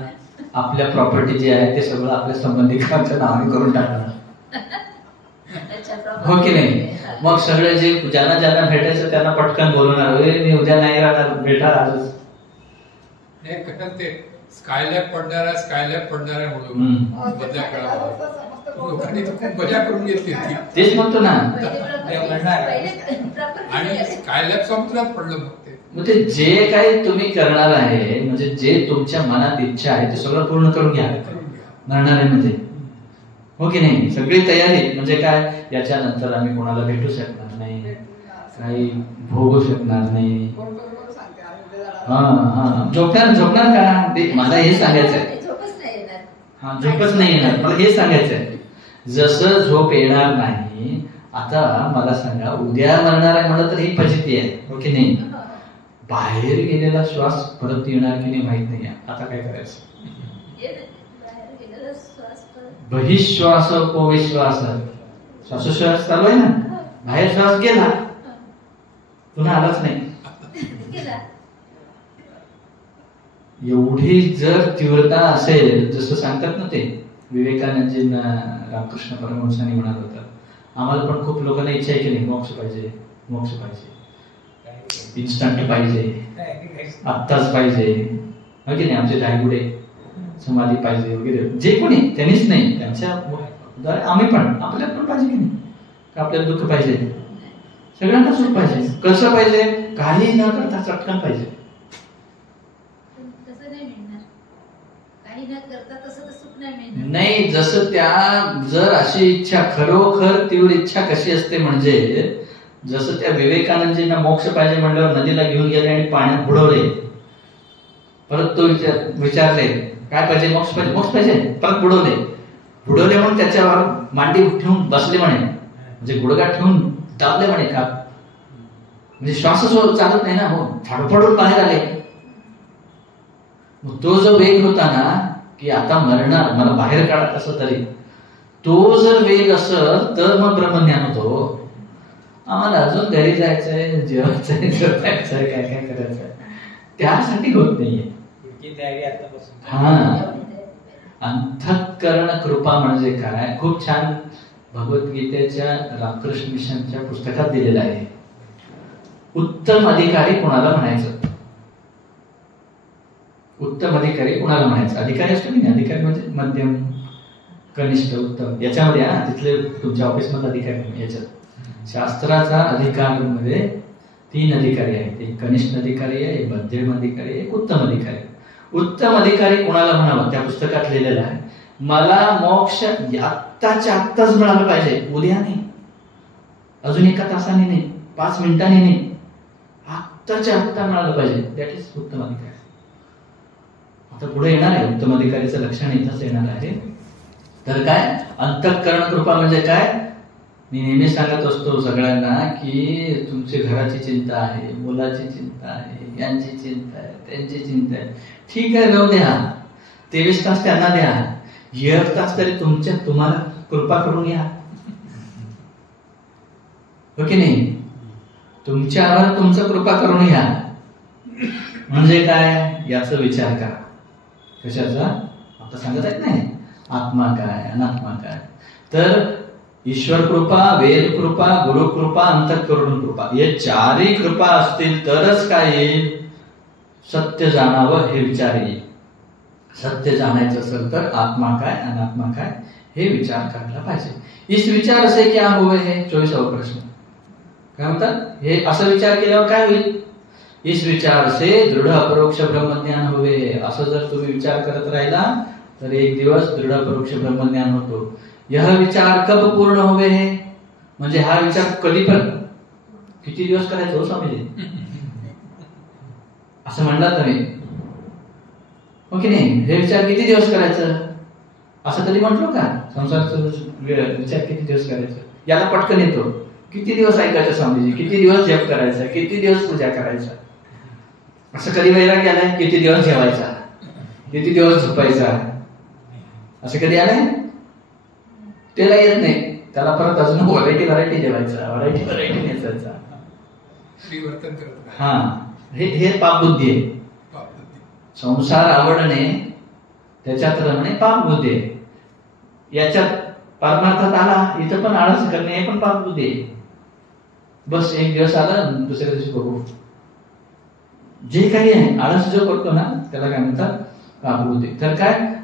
आपल्या प्रॉपर्टी जे आहे ते सगळं आपल्या संबंधिकांच्या नावाने करून टाकणार. हो की नाही? मग सगळे जे ज्यांना ज्यांना भेटायचं त्यांना पटकन बोलवणार, मी उद्या नाही राहणार, भेटा आजच. ते स्कायलॅब पडणार आहे म्हणून मधल्या काळात लोकांनी खूप मजा करून घेतली. तेच म्हणतो ना. आणि स्कायलॅब समुद्रात पडलं. मग ते जे काही तुम्ही करणार आहे, म्हणजे जे तुमच्या मनात इच्छा आहे ते सगळं पूर्ण करून घ्या मरणाऱ्यामध्ये. हो की नाही? सगळी तयारी. म्हणजे काय, याच्यानंतर आम्ही कोणाला भेटू शकणार नाही, काही भोगू शकणार नाही. झोपणार का? मला हे सांगायचं आहे. झोपच नाही येणार. मला हे सांगायचं आहे, जसं झोप येणार नाही. आता मला सांगा, उद्या मरणार आहे म्हणलं तर ही फजिती आहे. हो की नाही? बाहेर गेलेला श्वास परत येणार की नाही माहित नाही. आता काय करायचं? बहिश्वास को विश्वास. श्वासोश्वास चालू आहे ना, बाहेर श्वास गेला पुन्हा आलाच नाही. एवढी जर तीव्रता असेल, जसं सांगतात ना ते विवेकानंदजींना रामकृष्ण परमहंसांनी म्हणाल होतं, आम्हाला पण खूप लोकांना इच्छा आहे की नाही, मोक्ष पाहिजे, मोक्ष पाहिजे, इन्स्टंट पाहिजे, आत्ताच पाहिजे. हो की नाही? आमचे धायगुडे समाधी पाहिजे वगैरे, जे कोणी त्यांनीच नाही, त्यांच्या आम्ही पण आपल्याला पण पाहिजे की नाही? का आपल्याला दुःख पाहिजे? सगळ्यांना सुख पाहिजे. कसं पाहिजे? काही न करता चटकन पाहिजे. नाही, जसं त्या जर अशी इच्छा, खरोखर तीव्र इच्छा कशी असते, म्हणजे जसं त्या विवेकानंदजींना मोक्ष पाहिजे म्हणल्यावर नदीला घेऊन गेले आणि पाण्यात बुडवले. परत तो विचारले काय पाहिजे? मोक्ष पाहिजे. मोक्ष पाहिजे. परत बुडवले म्हणून त्याच्यावर मांडी ठेवून बसले म्हणे, म्हणजे गुडघा ठेवून दाबले म्हणे. का म्हणजे श्वास चालत नाही ना, फाडफाडून बाहेर आले. तो जो वेग होता ना की आता मरणार, मला बाहेर काढा कसं तरी, तो जर वेग असेल तर मग ब्रह्मज्ञान होतो. आम्हाला अजून घरी जायचंय, जेवायचंय, झोपायचंय, काय काय करायचंय, त्यासाठी होत नाहीये. हा, अंतःकरण कृपा म्हणजे काय? खूप छान भगवद्गीतेच्या रामकृष्ण मिशनच्या पुस्तकात दिलेलं आहे. उत्तम अधिकारी कोणाला म्हणायचं? उत्तम अधिकारी कोणाला म्हणायचं? अधिकारी असतो की नाही? अधिकारी म्हणजे मध्यम, कनिष्ठ, उत्तम. याच्यामध्ये तिथले तुमच्या ऑफिस मधला अधिकारी, याच्यात शास्त्राचा अधिकार मध्ये 3 अधिकारी आहेत. एक कनिष्ठ अधिकारी आहे, एक मध्यम अधिकारी आहे, एक उत्तम अधिकारी. उत्तम अधिकारी कोणाला म्हणावं? त्या पुस्तकात लिहिलेलं आहे, मला मोक्ष आत्ताच्या आत्ताच मिळालं पाहिजे, उद्या नाही, अजून 1 तासाने नाही, 5 मिनिटांनी नाही, आत्ताच्या आत्ता मिळालं पाहिजे. दॅट इज उत्तम अधिकारी. आता पुढे येणार आहे उत्तम अधिकारीचं लक्षण इथंच येणार आहे. तर काय अंतःकरण कृपा म्हणजे काय? मी नेहमी सांगत असतो सगळ्यांना की तुमची घराची चिंता आहे, मुलाची चिंता आहे, यांची चिंता आहे, त्यांची चिंता आहे, ठीक आहे, राहू द्या. 23 तास त्यांना द्या, 1 तास तरी तुम्हाला कृपा करून घ्या. हो की नाही? तुमच्यावर तुमचं कृपा करून घ्या म्हणजे काय याचा विचार करा. कशाचा? आता सांगत आहेत नाही आत्मा काय अनात्मा काय. तर ईश्वर कृपा, वेद कृपा, गुरु कृपा, अंतःकरण कृपा, हे चारही कृपा असतील तरच काय येईल? सत्य जाणावं हे विचार येईल. सत्य जाणायचं असेल तर आत्मा काय अनात्मा काय हे विचार करायला पाहिजे. इस विचार से क्या हुए है 24वा प्रश्न काय म्हणतात? हे असं विचार केल्यावर काय होईल? इस विचार से दृढ अपरोक्ष ब्रह्मज्ञान हुए. असं जर तुम्ही विचार करत राहिला तर एक दिवस दृढ अपरोक्ष ब्रह्मज्ञान होतो. यह विचार कब पूर्ण हुए है म्हणजे हा विचार कधी पण किती दिवस करायचा हो स्वामीजी असं म्हणला तुम्ही हो की नाही? हे विचार किती दिवस करायचं असं कधी म्हटलो का? संसाराचा विचार किती दिवस करायचं याला पटकन येतो. किती दिवस ऐकायचं स्वामीजी, किती दिवस जप करायचा, किती दिवस पूजा करायचा. असं कधी वैराग आलाय? किती दिवस जेवायचा, किती दिवस झोपायचा असं कधी आलंय? त्याला येत नाही. त्याला परत अजून व्हरायटी जेवायचा, व्हरायटी नेसायचा. हा हे पापबुद्धी आहे. संसार आवडणे त्याच्यात रमणे पापबुद्धी आहे. याच्यात परमार्थात आला इथं पण आळस करणे हे पण पापबुद्धी आहे. बस एक दिवस आला दुसऱ्या दिवशी बघू. जे काही आहे आळस जो करतो ना त्याला काय म्हणतात? पापबुद्धी. तर काय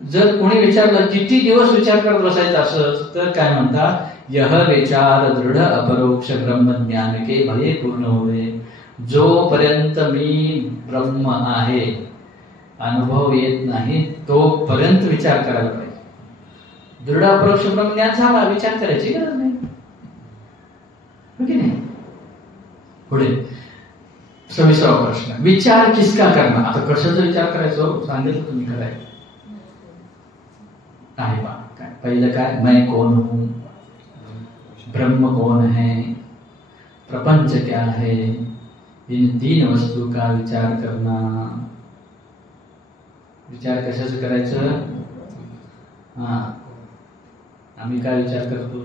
जर कोणी विचारलं किती दिवस विचार करत बसायचं असं तर काय म्हणतात? यह विचार दृढ अपरोक्ष ब्रह्मज्ञान के भये पूर्ण होवे. जोपर्यंत मी ब्रह्म आहे अनुभव येत नाही तोपर्यंत विचार करायला पाहिजे. दृढ अपरोक्ष ब्रह्मज्ञान झाला विचार करायची गरज नाही. हो की नाही? पुढे 26वा प्रश्न विचार किसका करना. आता कशाचा विचार करायचो सांगितलं तुम्ही करायचं आहे बा. काय पहिलं काय? मैं कौन हूं, ब्रह्म कौन है, प्रपंच क्या है, इन 3 वस्तू का विचार करना. विचार कशाचं करायचं? हा आम्ही काय विचार करतो?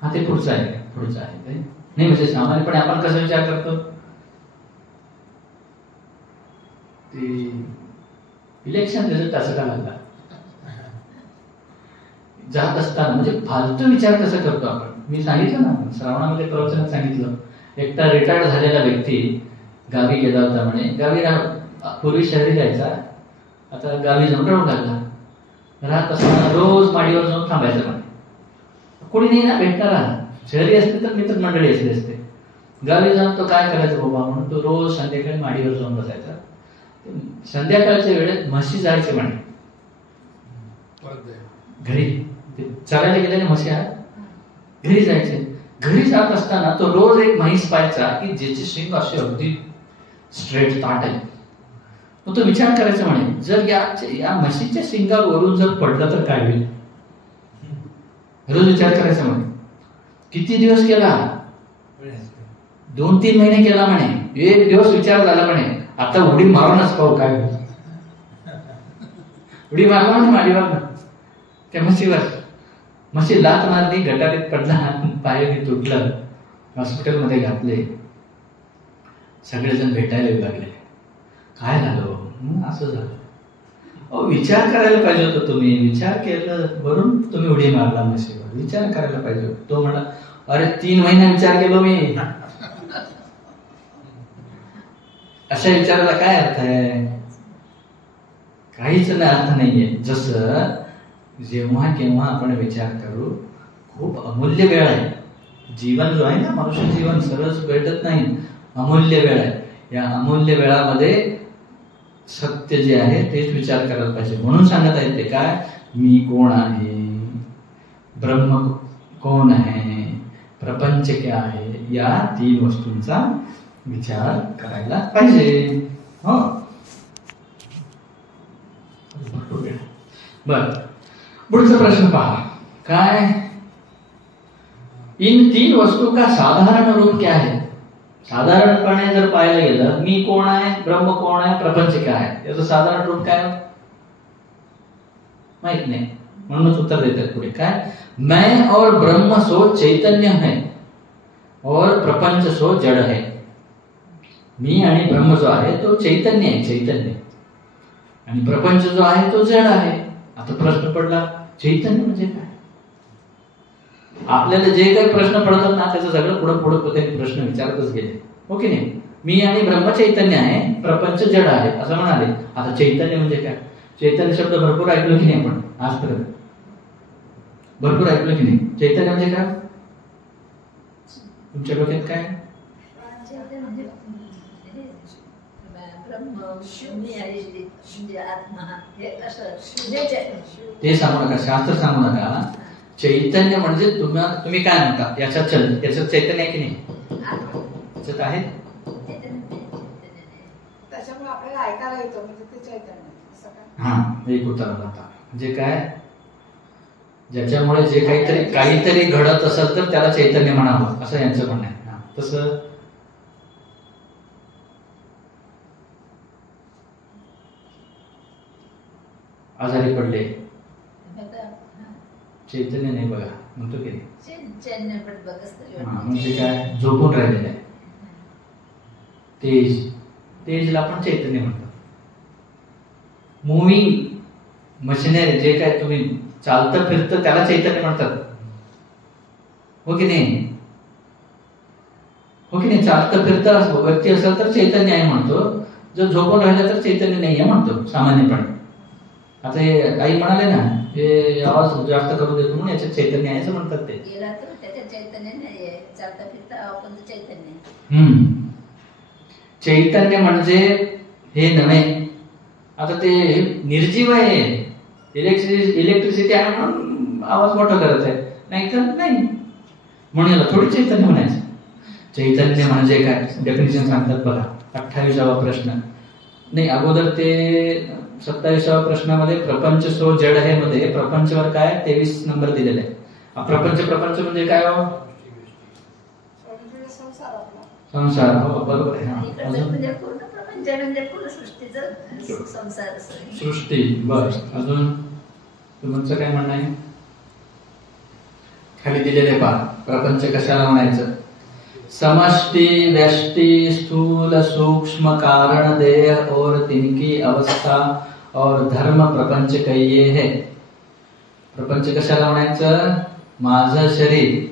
हा ते पुढचं आहे ते नाही म्हणजे सामान्यपणे आपण कसा विचार करतो? ते इलेक्शन रिझल्ट असं का लागला जात असताना म्हणजे फालतू विचार कसं करतो आपण. मी सांगितलं ना श्रावणामध्ये प्रवचनात सांगितलं. एकटा रिटायर्ड झालेला व्यक्ती गावी गेला होता म्हणे. गावी पूर्वी शहरी जायचा आता गावी जाऊन राहू लागला. राहत असताना रोज माडीवर जाऊन थांबायचं म्हणे. कोणी नाही ना भेटणारा. शहरी असते तर मित्र मंडळी असली असते. गावी जाऊन तो काय करायचा बाबा म्हणून तो रोज संध्याकाळी माडीवर जाऊन बसायचा. संध्याकाळच्या वेळेत म्हशी जायचे म्हणे घरी. चालायला गेलेल्या म्हशी घरी जायचे. घरी जात असताना तो रोज एक म्हैस पाहायचा की ज्याची शिंग अशी अगदी स्ट्रेट ताट आहे. मग तो विचार करायचा म्हणे जर या म्हशीच्या शिंगावरून जर पडलं तर काय होईल. रोज विचार करायचा म्हणे. किती दिवस केला? 2-3 महिने केला म्हणे. एक दिवस विचार झाला म्हणे आता उडी मारूनच पाहू काय होईल. उडी मारला म्हणे माडीवर त्या म्हशीवर. म्हशी लात मारली, गटारीत पडला, पायाने तुटलं, हॉस्पिटलमध्ये घातले. सगळेजण भेटायला येऊ लागले. काय झालं? असं झालं. विचार करायला पाहिजे होतं तुम्ही. विचार केलं वरून तुम्ही उडी मारला म्हशीवर. विचार करायला पाहिजे. तो म्हणला अरे 3 महिने विचार केलो मी. अशा विचाराला काय अर्थ आहे? काहीच अर्थ नाहीये. जसं जेव्हा केव्हा आपण विचार करू खूप अमूल्य वेळ आहे. जीवन जो आहे ना मनुष्य जीवन सहज भेटत नाही. अमूल्य वेळ आहे. या अमूल्य वेळामध्ये सत्य जे आहे तेच विचार करायला पाहिजे. म्हणून सांगत आहेत ते काय? मी कोण आहे, ब्रह्म कोण आहे, प्रपंच क्या आहे, या 3 वस्तूंचा विचार करायला पाहिजे. हो बर. पुढचा प्रश्न पहा काय? इन 3 वस्तू का साधारण रूप क्या है. साधारणपणे जर पाहायला गेलं मी कोण आहे, ब्रह्म कोण आहे, प्रपंच काय आहे, याचं साधारण रूप काय? माहित नाही, म्हणूनच उत्तर देतात पुढे काय, मैं और ब्रह्म सो चैतन्य है और प्रपंच सो जड है. मी आणि ब्रह्म जो आहे तो चैतन्य आहे, चैतन्य, आणि प्रपंच जो आहे तो जड आहे. आता प्रश्न पडला चैतन्य म्हणजे काय? आपल्याला जे काही प्रश्न पडतात ना त्याचं सगळं पुढे पुढे प्रश्न विचारतच गेले, हो की नाही. मी आणि ब्रह्म चैतन्य आहे, प्रपंच जड आहे असं म्हणाले. आता चैतन्य म्हणजे काय? चैतन्य शब्द भरपूर ऐकलो की नाही आपण आजपर्यंत? भरपूर ऐकलो की नाही? चैतन्य म्हणजे काय तुमच्या डोक्यात काय? ते सांगू नका, शास्त्र सांगू नका. चैतन्य म्हणजे तुम्ही काय म्हणता, याच्यात चैतन्य आहे की नाही? त्याच्यात आहे. त्याच्यामुळे आपल्याला ऐकायला येतो म्हणजे ते चैतन्य. हा, एक उत्तर आला आता. म्हणजे काय, ज्याच्यामुळे जे काहीतरी घडत असेल तर त्याला चैतन्य म्हणावं असं यांचं म्हणणं आहे. तसं आजारी पडले चैतन्य नाही बघा म्हणतो की नाही. म्हणजे काय, झोपून राहिलेलं आहे. तेजला पण चैतन्य म्हणतात. मुव्हिंग मशिनरी जे काय तुम्ही चालतं फिरतं त्याला चैतन्य म्हणतात, हो की नाही? हो की नाही? चालतं फिरतं व्यक्ती असेल तर चैतन्य आहे म्हणतो, जर झोपून राहिलं तर चैतन्य नाही आहे म्हणतो सामान्यपणे. आता हे आई म्हणाले ना, हे आवाज जास्त करून देतो म्हणून याच्यात चैतन्य आहे असं म्हणतात ते. चैतन्य म्हणजे हे नव्हे. आता ते निर्जीव आहे, इलेक्ट्रिसिटी आहे म्हणून आवाज मोठा करत आहे, नाही तर नाही, म्हणून याला थोडी चैतन्य म्हणायचं. चैतन्य म्हणजे काय डेफिनेशन सांगतात बघा. 28वा प्रश्न नाही, अगोदर ते 27व्या प्रश्नामध्ये प्रपंच सो जड आहे मध्ये प्रपंचवर काय 23 नंबर दिलेला आहे. प्रपंच म्हणजे काय हो? संसार. हो बरोबर आहे. सृष्टी. बस अजून तुमचं काय म्हणणं आहे? खाली दिलेले पहा, प्रपंच कशाला म्हणायचं? समष्टि, व्यष्टि, स्थूल, सूक्ष्म, कारण, देह और तिनकी अवस्था और धर्म प्रपंच कहिए है. प्रपंच कशाला म्हणायचं? माझं शरीर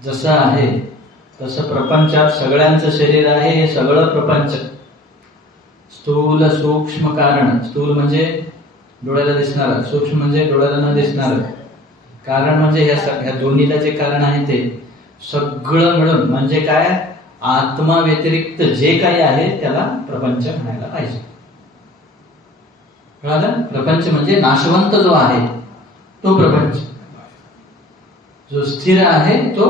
जसं आहे तसं प्रपंचात सगळ्यांचं शरीर आहे, हे सगळं प्रपंच. स्थूल, सूक्ष्म, कारण. स्थूल म्हणजे डोळ्याला दिसणार, सूक्ष्म म्हणजे डोळ्याला न दिसणार, कारण म्हणजे ह्या दोन्हीला जे कारण आहे ते सगळं मिळून म्हणजे काय, आत्मा व्यतिरिक्त जे काही आहे त्याला प्रपंच म्हणायला पाहिजे. कळालं? प्रपंच म्हणजे नाशवंत जो आहे तो प्रपंच, जो स्थिर आहे तो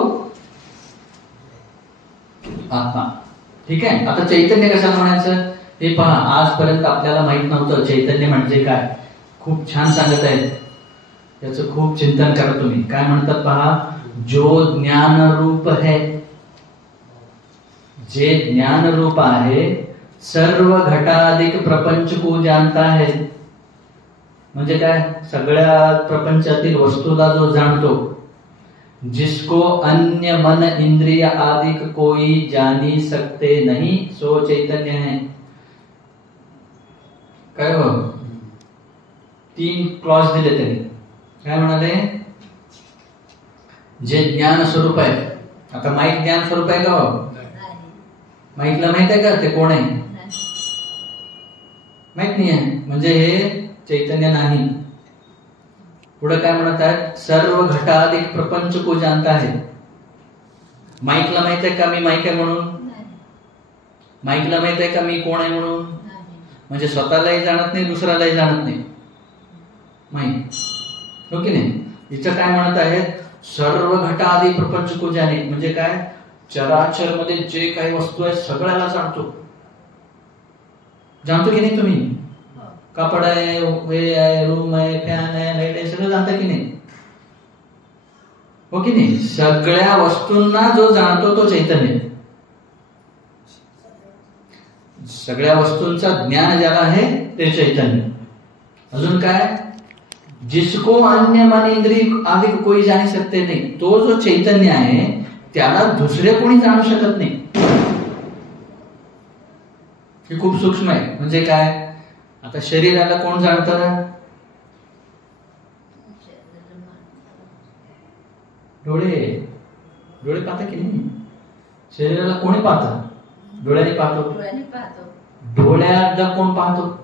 आत्मा. ठीक आहे. आता चैतन्य कशाला म्हणायचं हे पहा. आजपर्यंत आपल्याला माहित नव्हतं चैतन्य म्हणजे काय. खूप छान सांगत आहेत, याचं खूप चिंतन करा तुम्ही. काय म्हणतात पहा, जो ज्ञान रूप है, जे ज्ञान रूप आहे, सर्व घटाधिक प्रपंच को जानता है. म्हणजे काय, सगळ्या प्रपंचातील वस्तूला जो जाणतो. जिसको अन्य मन इंद्रिय आदि कोई जानी सकते नहीं, सो चैतन्य है. काय हो, 3 क्लॉज दिले त्यांनी. काय म्हणाले? जे ज्ञान स्वरूप आहे. आता माईक ज्ञान स्वरूप आहे का हो? माईकला माहित आहे का ते कोण आहे? माहित नाही आहे, म्हणजे हे चैतन्य नाही. पुढे काय म्हणत आहेत? सर्व घटाधिक प्रपंच को जानता है. माईकला माहित आहे का मी माईक आहे म्हणून? माईकला माहित आहे का मी कोण आहे म्हणून? म्हणजे स्वतःलाही जाणत नाही, दुसऱ्यालाही जाणत नाही माईक, हो की नाही? इथं काय म्हणत आहेत? सर्व घटाधिक प्रपंच को जाने म्हणजे काय, चराचर मध्ये जे काही वस्तू आहे सगळ्याला जाणतो. जाणतो की नाही तुम्ही? कपडा आहे, वे आहे, रूम आहे, फॅन आहे, लाईट आहे, सगळं जाणता की नाही? हो की नाही? सगळ्या वस्तूंना जो जाणतो तो चैतन्य. सगळ्या वस्तूंचा ज्ञान ज्याला आहे ते चैतन्य. अजून काय? जिसको अन्य मन इंद्रिय आदि कोई जाणू शकते नाही, तो जो चैतन्य आहे त्याला दुसरे कोणी जाणू शकत नाही. हे खूप सूक्ष्म आहे. म्हणजे काय, आता शरीराला कोण जाणतं? डोळे. डोळे पाहता की नाही? शरीराला कोणी पाहतं? डोळ्याने पाहतो. डोळ्याला कोण पाहतो?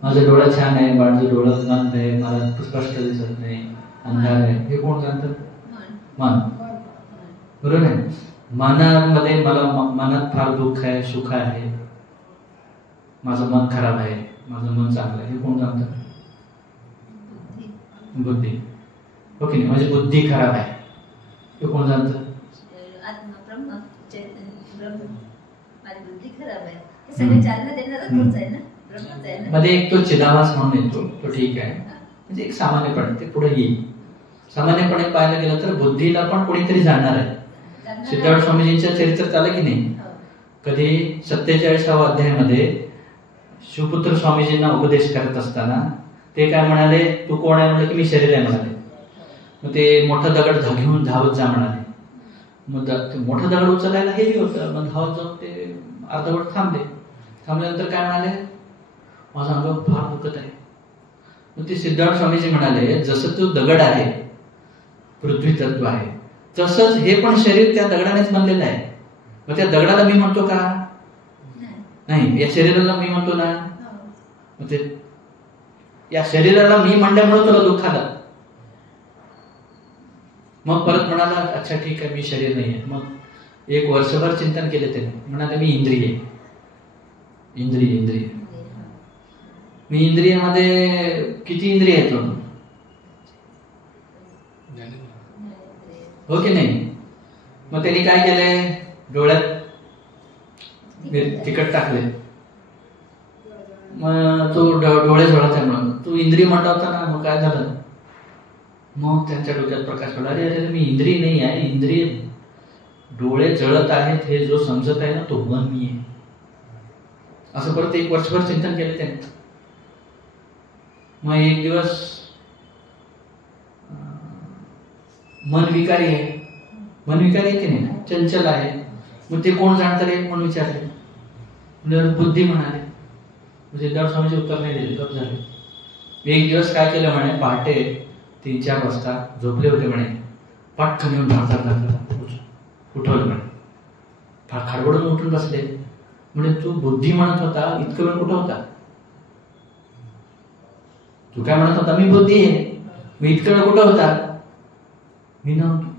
माझं डोळा छान आहे, माझं डोळं बंद आहे, मला स्पष्ट दिसत नाही, अंधार आहे, हे कोण सांगतं? मन. बरोबर आहे. मनामध्ये मनात फार दुःख आहे, सुख आहे, माझं मन खराब आहे, माझं मन चांगलं आहे, हे कोण सांगतं? बुद्धी. ओके नाही, माझी बुद्धी खराब आहे, हे कोण सांगतं? मध्ये एक तो चिदाभास म्हणून येतो, तो ठीक आहे, म्हणजे एक सामान्यपणे ते पुढे येईल. सामान्यपणे पाहायला गेलं तर बुद्धीला पण कोणीतरी जाणणार आहे. सिद्धार्थ स्वामीजींच्या चरित्रात आलं की नाही, कधी 47व्या अध्यायामध्ये शिवपुत्र स्वामीजींना उपदेश करत असताना ते काय म्हणाले, तू कोण आहे? म्हणलं की मी शरीर आहे म्हणाले. मग ते मोठा दगड घेऊन धावत जा म्हणाले. मग मोठा दगड उचलायला हेवी होतं, मग धावत जाऊन ते अर्धवट थांबले. थांबल्यानंतर काय म्हणाले, माझा अंग फार दुखत आहे. मग ते सिद्धार्थ स्वामीजी म्हणाले, जसं तू दगड आहे, पृथ्वी तत्व आहे, तसंच हे पण शरीर त्या दगडानेच बनलेलं आहे. मग त्या दगडाला मी म्हणतो का? नाही. या शरीराला मी म्हणतो ना. मग ते या शरीराला मी म्हणल्यामुळे तुला दुःख आलं. मग परत म्हणाला, अच्छा ठीक आहे, मी शरीर नाही आहे. मग एक वर्षभर चिंतन केले त्याने. म्हणाले, मी इंद्रिय आहे. इंद्रिय मी इंद्रियामध्ये किती इंद्रिय आहेत? हो की नाही? मग त्यांनी काय केलंय, डोळ्यात तिखट टाकले. मग तो डोळे झोळाचा म्हणून तू इंद्रिय म्हणला होता ना, मग काय झालं? मग त्यांच्या डोक्यात प्रकाश पडला, अरे अरे मी इंद्रिय नाही आहे, इंद्रिय डोळे जळत आहेत हे जो समजत आहे ना, तो मन मी आहे. असं परत एक वर्षभर चिंतन केलं त्याने. मग एक दिवस मन विकारी आहे. मन विकारी आहे की नाही, चंचल आहे. मग ते कोण जाणतं रे म्हणून विचारले. म्हणजे बुद्धी म्हणाले. म्हणजे सिद्धार्थ स्वामीचे उत्तर नाही दिले, गप झाले. एक दिवस काय केलं म्हणे, पहाटे 3-4 वाजता झोपले होते म्हणे, पटकन येऊन धाडधाड उठवलं म्हणे. फार खडबडून उठून बसले. म्हणजे तू बुद्धी म्हणत होता, इतकं वेळ कुठं होता? तू काय म्हणत होता, मी बुद्धी आहे, मी इतकं वेळ कुठं होता? मी नव्हतो.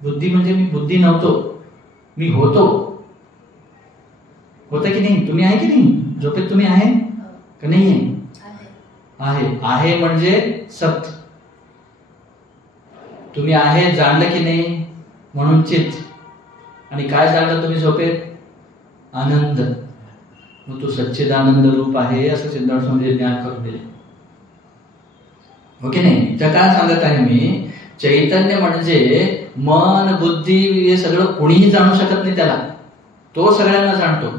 बुद्धी म्हणजे मी बुद्धी नव्हतो, मी होतो. होतं की नाही? तुम्ही आहे की नाही? झोपेत तुम्ही आहे का नाही आहे? आहे म्हणजे सत्य. तुम्ही आहे जाणलं की नाही, म्हणून चित्त. आणि काय जाणलं तुम्ही झोपेत? आनंद. मग तो सच्चिदानंद रूप आहे असं सिद्धार्थ स्वामी ज्ञान करून दिले. ओके नाही? तर काय सांगत आहे मी, चैतन्य म्हणजे मन बुद्धी हे सगळं कोणीही जाणू शकत नाही त्याला. तो सगळ्यांना जाणतो.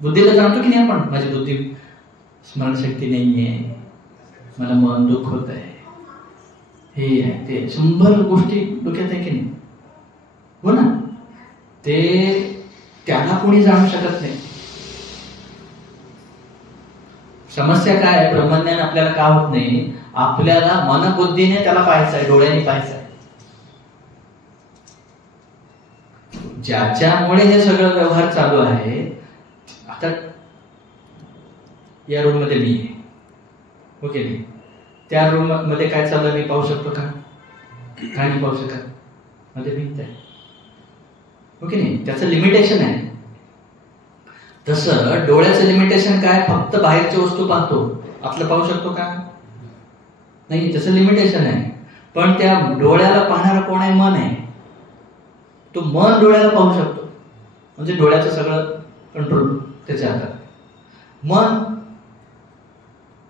बुद्धीला जाणतो की नाही आपण, माझी बुद्धी स्मरणशक्ती नाहीये, मला मन दुःख होत आहे, हे आहे ते 100 गोष्टी डोक्यात आहे की नाही? हो ना? ते त्याला कोणी जाणू शकत नाही. समस्या काय आहे, ब्रह्मज्ञान आपल्याला का होत नाही? आपल्याला मनबुद्धीने त्याला पाहायचं आहे, डोळ्याने पाहायचं आहे. ज्याच्यामुळे हे सगळं व्यवहार चालू आहे. आता या रूम मध्ये मी आहे, ओके नाही? त्या रूम मध्ये काय चालू मी पाहू शकतो का? काय नाही पाहू शकत. मध्ये भिंत आहे, ओके नाही? त्याचं लिमिटेशन आहे. तसं डोळ्याचं लिमिटेशन काय? फक्त बाहेरची वस्तू पाहतो, आपलं पाहू शकतो का? नाही, त्याचं लिमिटेशन आहे. पण त्या डोळ्याला पाहणारा कोण आहे? मन आहे. तो मन डोळ्याला पाहू शकतो. म्हणजे डोळ्याचं सगळं कंट्रोल त्याच्या हातात. मन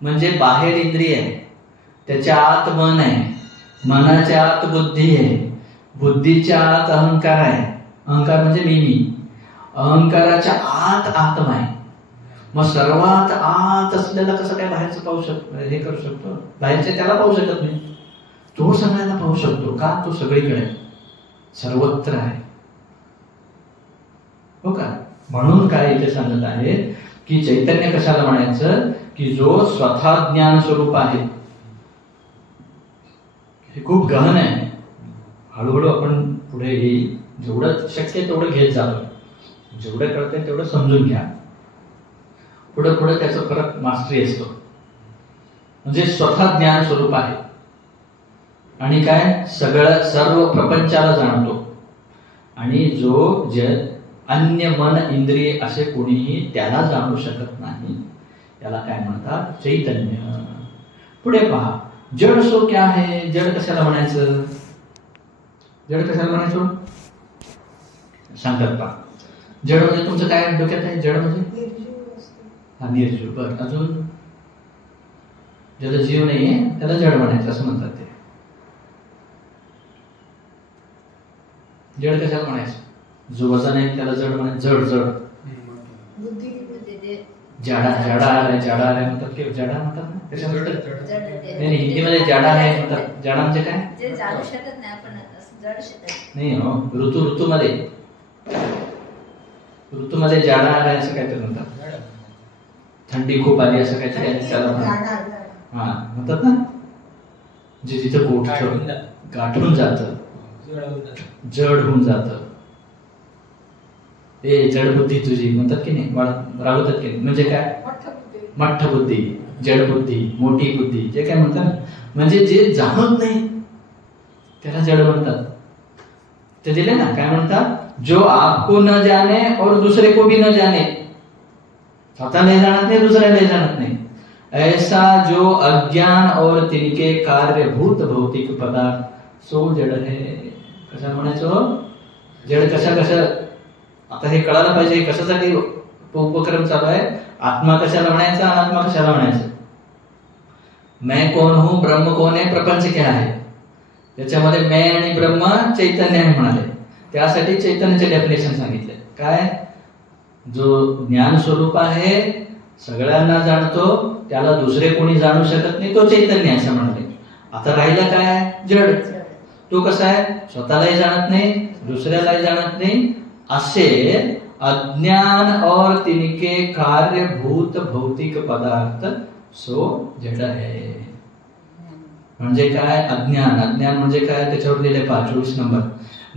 म्हणजे बाहेर इंद्रिय आहे, त्याच्या आत मन आहे, मनाच्या आत बुद्धी आहे, बुद्धीच्या आत अहंकार आहे. अहंकार म्हणजे मी. अहंकाराच्या आत आत्मा आहे. मग सर्वात आत असलेला कसं काय बाहेरचं पाहू शकतो, हे करू शकतो? बाहेरचे त्याला पाहू शकत नाही, तो सगळ्यांना पाहू शकतो. का? तो सगळीकडे सर्वत्र आहे. हो का? म्हणून काय इथे सांगत आहे की चैतन्य कशाला म्हणायचं की जो स्वतः ज्ञान स्वरूप आहे. हे खूप गहन आहे. हळूहळू आपण पुढे येईल. जेवढं शक्य आहे तेवढं घेत जावं, जेवढं कळतंय तेवढं समजून घ्या. पुढे पुढे त्याचा फरक मास्टरी असतो. म्हणजे स्वतः ज्ञान स्वरूप आहे आणि काय सर्व प्रपंचाला जाणतो. आणि जो अन्य मन इंद्रिय असे कोणीही त्याला जाणू शकत नाही, त्याला काय म्हणतात? चैतन्य. पुढे पहा, जड सो क्या है? जड कशाला म्हणायचं? जड कशाला म्हणायचं सांगतात पहा. जड म्हणजे तुमचं काय डोक्यात आहे? जड म्हणजे हा निर्जीव. बर, अजून ज्याला जीव नाहीये त्याला जड म्हणायचं असं म्हणतात ते. जड कशाला म्हणायचं? जो वजन आहे त्याला जड म्हणायचं. जड जड जाडा जाडा आलाय, जाडा आलाय म्हणतात की जाडा म्हणतात ना? कशा म्हणतात? नाही, हिंदीमध्ये जाडा आहे म्हणतात. जाडा म्हणजे काय? जे जाणू शकत नाही आपण, जड शकत नाही. हो, ऋतूमध्ये जाडा आलाय असं काहीतरी म्हणतात. थंडी खूप आली असं काहीतरी त्याला हा म्हणतात ना. जे जिथं गोठतं गाठून जातं, जड होऊन जातं. ए जडबुद्धी तुझी म्हणतात की नाही, रागवतात की नाही. म्हणजे काय? मठ्ठ बुद्धी, जड बुद्धी, मोठी बुद्धी, जे काय म्हणतात. म्हणजे जे जाणत नाही त्याला जड म्हणतात. ते दिले ना, काय म्हणतात? जो आपको न जाने और दूसरे को भी न जाने. स्वतः नहीं जानत नाही, दुसऱ्याला नहीं जानत नाही, ऐसा जो अज्ञान और तिनके कार्यभूत भौतिक पदार्थ सो जड है. कशा म्हणायचं? जड कशा आता हे कळायला पाहिजे कशासाठी उपक्रम चालू आहे. आत्मा कशाला म्हणायचा, अनात्मा कशाला म्हणायचं? मैं कौन हूं, ब्रह्म कौन आहे, प्रपंच क्या आहे. त्याच्यामध्ये मैं आणि ब्रह्म चैतन्य आहे म्हणाले. त्यासाठी चैतन्याचे डेफिनेशन सांगितले. काय? जो ज्ञान स्वरूप आहे, सगळ्यांना जाणतो, त्याला दुसरे कोणी जाणू शकत नाही, तो चैतन्य असं म्हणाले. आता राहिलं काय? जड. तो कसा आहे? स्वतःलाही जाणत नाही, दुसऱ्यालाही जाणत नाही, असे अज्ञान और तिनके कार्यभूत भौतिक पदार्थ सो जड है. म्हणजे काय? अज्ञान. अज्ञान म्हणजे काय? त्याच्यावर दिले 24 नंबर.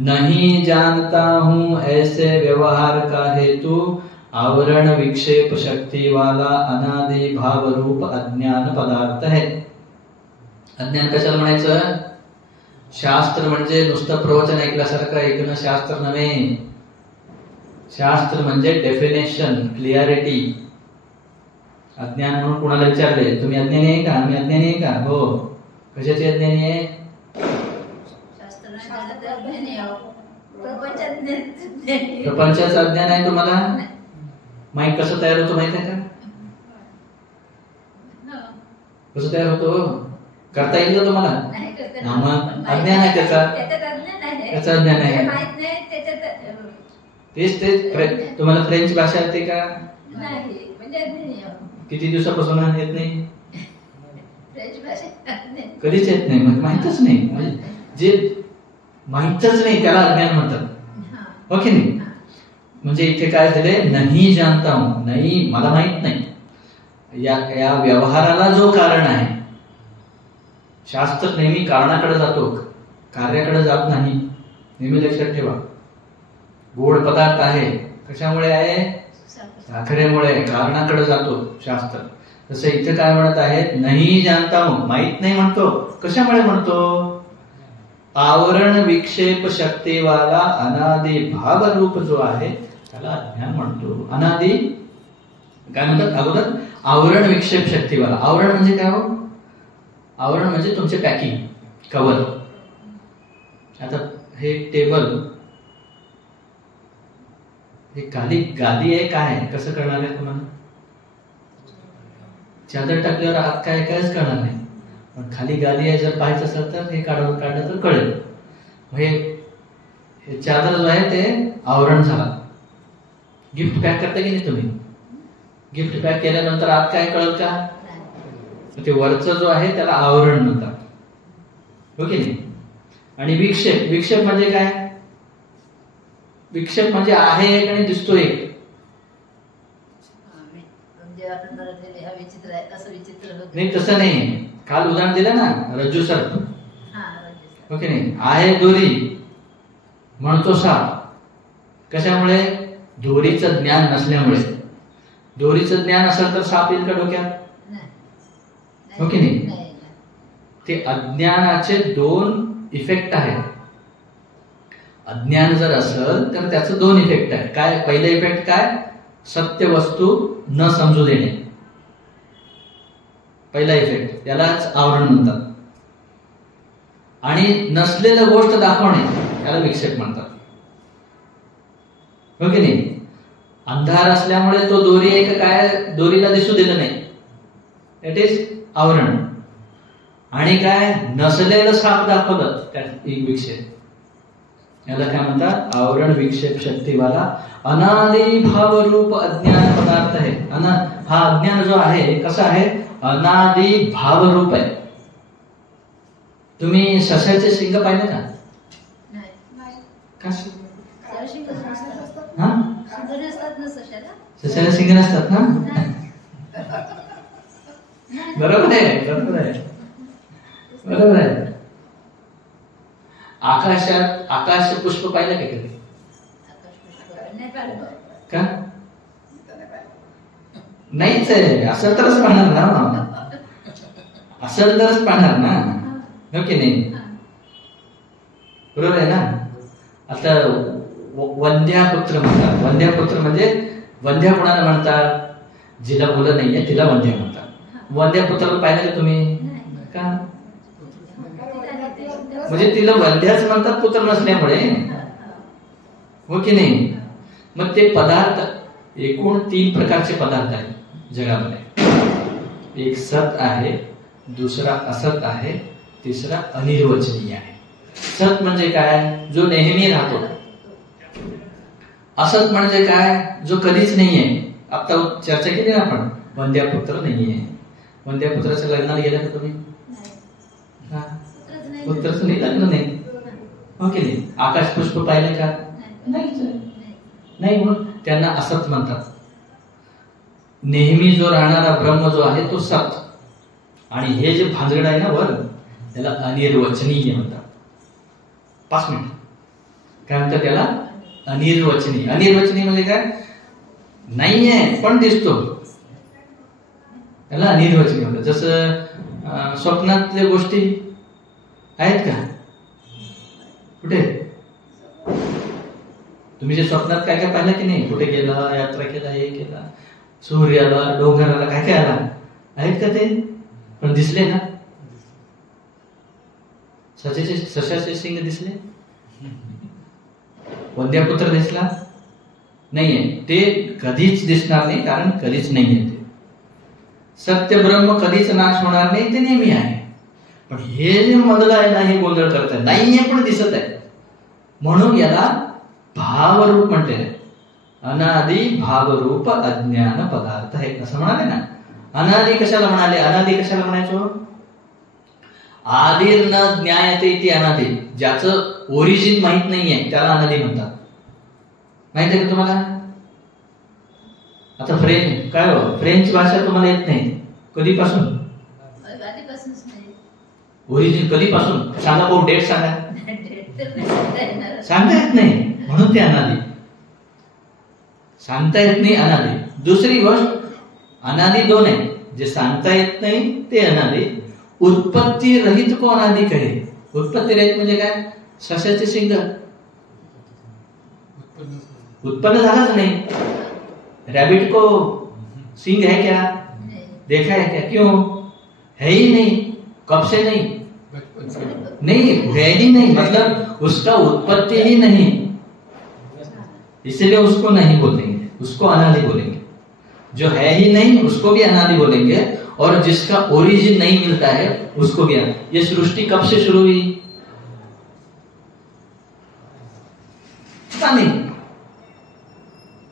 नहीं जानता हूं ऐसे व्यवहार का हेतु आवरण विक्षेप शक्ति वाला अनादि भाव रूप अज्ञान पदार्थ है. अज्ञान कशाला म्हणायचं? शास्त्र म्हणजे नुसतं प्रवचन ऐकल्यासारखं ऐकणं शास्त्र नव्हे. शास्त्र म्हणजे डेफिनेशन, क्लिअरिटी. अज्ञान म्हणून कुणाला विचारले, तुम्ही अज्ञानी आहे का? मी अज्ञानी आहे का? हो. कशाचे अज्ञानी आहे? प्रपंचाचं अज्ञान आहे तुम्हाला. माईक कसं तयार होतो माहित आहे का? कसं तयार होतो करता येईल का तुम्हाला? मग अज्ञान आहे त्याचा अज्ञान आहे. तेच तुम्हाला फ्रेंच भाषा येते का? किती दिवसापासून येत नाही? कधीच येत नाही. मग माहितच नाही. म्हणजे जे माहितच नाही त्याला अज्ञान म्हणतात. हो की नाही? म्हणजे इथे काय झाले? नाही जानता हूं, नाही मला माहित नाही. या व्यवहाराला जो कारण आहे. शास्त्र नेहमी कारणाकडे जातो, कार्याकडे जात नाही. नेहमी लक्षात ठेवा. गोड पदार्थ आहे, कशामुळे आहे? साखरेमुळे. कारणाकडे जातो शास्त्र. तसं इथे काय म्हणत आहेत? नाही जानता हूं, माहित नाही म्हणतो. कशामुळे म्हणतो? आवरण विक्षेप शक्तीवाला अनादि भाव रूप जो आहे त्याला अज्ञान म्हणतो. अनादि काय म्हणतात? अगोदर आवरण विक्षेप शक्तीवाला. आवरण म्हणजे काय हो? आवरण म्हणजे तुमचे पॅकिंग, कव्हर. आता हे टेबल, हे खाली गादी आहे काय आहे कसं कळणार आहे तुम्हाला? चादर टाकल्यावर आत काय कायच कळणार नाही. पण खाली गादी आहे जर पाहायचं असेल तर हे काढलं तर कळेल. हे चादर जो आहे ते आवरण झाला. गिफ्ट पॅक करता की नाही तुम्ही? गिफ्ट पॅक केल्यानंतर आत काय कळत का? ते वरचं जो आहे त्याला आवरण म्हणतात, हो की नाही? आणि विक्षेप, विक्षेप म्हणजे काय? विक्षेप म्हणजे आहे एक आणि दिसतो एक. म्हणजे आपण बघितलेले हा विचित्र आहे असं विचित्र होतं. नाही, तसं नाही. काल उदाहरण दिलं ना, रज्जू सर्प, हा रज्जू. ओके नाही? आहे दोरी म्हणतो साप. कशामुळे? दोरीचं ज्ञान नसल्यामुळे. दोरीचं ज्ञान असेल तर साप येईल का डोक्यात? हो की नाही? ते अज्ञानाचे दोन इफेक्ट आहेत. अज्ञान जर असेल तर त्याचं दोन इफेक्ट आहे. काय? पहिला इफेक्ट काय? सत्य वस्तू न समजू देणे, पहिला इफेक्ट, त्यालाच आवरण म्हणतात. आणि नसलेलं गोष्ट दाखवणे त्याला विक्षेप म्हणतात, हो की नाही? अंधार असल्यामुळे तो दोरी एक काय, दोरीला दिसू दिलं नाही, इट इज आवरण. आणि काय? नसलेलं साप दाखवलं, त्यात एक विक्षेप. याला काय म्हणतात? आवरण विक्षेप शक्तीवाला अनादि भाव रूप अज्ञान पदार्थ आहे. हा अज्ञान जो आहे कसा आहे? अनादि भाव रूप आहे. तुम्ही सशाचे शिंग पाहिले का? का? सशाला शिंग नसतात ना? बरोबर आहे, बरोबर आहे, बरोबर आहे. आकाशात आकाश पुष्प पाहिलं का कधी? का? नाहीच आहे. असं तरच पाहणार ना, असं तरच पाहणार ना, हो की नाही? बरोबर आहे ना? आता वंध्यापुत्र म्हणतात. वंध्यापुत्र म्हणजे वंध्या कोणाला म्हणतात? जिला मुलं नाहीये तिला वंध्या म्हणतात. वंध्यापुत्राला पाहिलं का तुम्ही? का? म्हणजे तिला वंध्याच म्हणतात पुत्र नसल्यामुळे, हो की नाही? मग ते पदार्थ, एकूण 3 प्रकारचे पदार्थ आहेत जगामध्ये. एक सत आहे, दुसरा असत आहे, तिसरा अनिर्वचनीय आहे. सत म्हणजे काय? जो नेहमी राहतो. असत म्हणजे काय? जो कधीच नाहीये. आता चर्चा केली ना आपण, वंध्यापुत्र नाहीये. वंध्यापुत्राच्या लग्नाला गेला का तुम्ही? पुत्रच नाही, लग्न नाही, हो की नाही? आकाश पुष्प पाहिले का? नाही. म्हणून त्यांना असत म्हणतात. नेहमी जो राहणारा ब्रह्म जो आहे तो सत. आणि हे जे भांजगड आहे ना वर, त्याला अनिर्वचनीय म्हणतात. 5 मिनिट. काय म्हणतात त्याला? अनिर्वचनीय. अनिर्वचनीय म्हणजे काय? नाहीये पण दिसतो, त्याला अनिर्वचनीय म्हणतात. जसं स्वप्नातल्या गोष्टी आहेत का? कुठे? तुम्ही जे स्वप्नात काय काय पाहिलं की नाही? कुठे गेला, यात्रा केला, हे केला, सूर्याला, डोंगराला, काय काय आला, आहेत का ते? पण दिसले ना? सशाचे शिंग दिसले? वंध्यापुत्र दिसला नाहीये. ते कधीच दिसणार नाही, कारण कधीच नाहीये. ते सत्य ब्रह्म कधीच नाश होणार नाही, ते नेहमी आहे. पण हे जे मधलं आहे ना, हे गोंधळ करत आहे. नाहीये पण दिसत आहे, म्हणून याला भावरूप म्हटले. अनादि भावरूप अज्ञान पदार्थ आहे असं म्हणाले ना. अनादि कशाला म्हणाले? अनादि कशाला म्हणायचो? आदिर न ज्ञायते इति अनादि. ज्याचं ओरिजिन माहित नाहीये त्याला अनादि म्हणतात. माहिती आहे का तुम्हाला? आता काय हो, फ्रेंच भाषा तुम्हाला येत नाही कधीपासून? ओरिजिन कधीपासून? सांगा भाऊ, डेट सांगा. सांगता येत नाही, म्हणून ते अनादि. सांगता येत नाही, अनादि. दुसरी गोष्ट, अनादि 2 आहे. जे सांगता येत नाही ते अनादि. उत्पत्ती रहित को अनादि कहे. उत्पत्ती रहित म्हणजे काय? सशाचे शिंग उत्पन्न झालंच नाही. रैबिट को सिंग है क्या? देखा है क्या? क्यों? है ही नहीं. कब से नहीं? नहीं, है ही नहीं, मतलब उसका उत्पत्ति ही नहीं, इसलिए उसको नहीं बोलेंगे, उसको अनादि बोलेंगे. जो है ही नहीं उसको भी अनादि बोलेंगे, और जिसका ओरिजिन नहीं मिलता है उसको भी अनादि. ये सृष्टि कब से शुरू हुई? पता नहीं,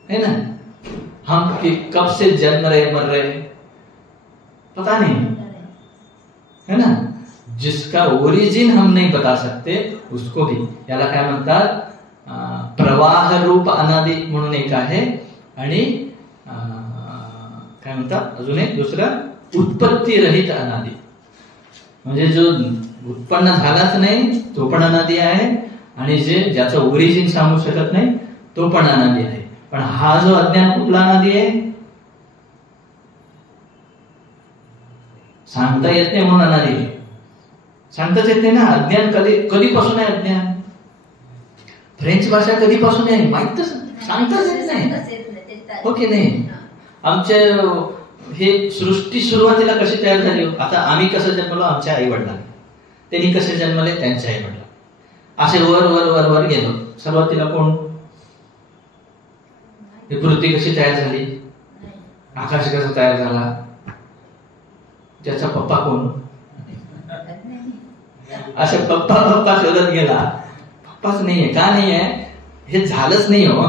है ना? हम कब से जन्म रहे मर रहे पता नहीं, है ना. जिसका ओरिजिन हम नाही बता सकते उसको भी, याला काय म्हणतात प्रवाह रूप अनादि म्हणून एक आहे, आणि काय म्हणतात अजून एक दुसरं उत्पत्ती रहित अनादि, म्हणजे जो उत्पन्न झालाच नाही तो पण अनादि आहे, आणि ज्याचं ओरिजिन सांगू शकत नाही तो पण अनादि आहे. पण हा जो अज्ञान कुठला अनादि आहे सांगता येत नाही म्हणून अनादि आहे. सांगताच येत नाही ना. अज्ञान कधीपासून आहे अज्ञान? फ्रेंच भाषा कधीपासून आहे माहित सांगताच येत नाही, हो की नाही. आमच्या हे सृष्टी सुरुवातीला कशी तयार झाली? आता आम्ही कसं जन्मलो? आमच्या आई वडिलांनी. त्यांनी कसे जन्मले? त्यांच्या आई वडिला. असे वर वर वर वर गेलो. सुरुवातीला कोण? ही पृथ्वी कशी तयार झाली? आकाश कसा तयार झाला? त्याचा पप्पा कोण? असे पप्पा शोधत गेला. पप्पाच नाहीये. का नाहीये? हे झालंच नाही हो.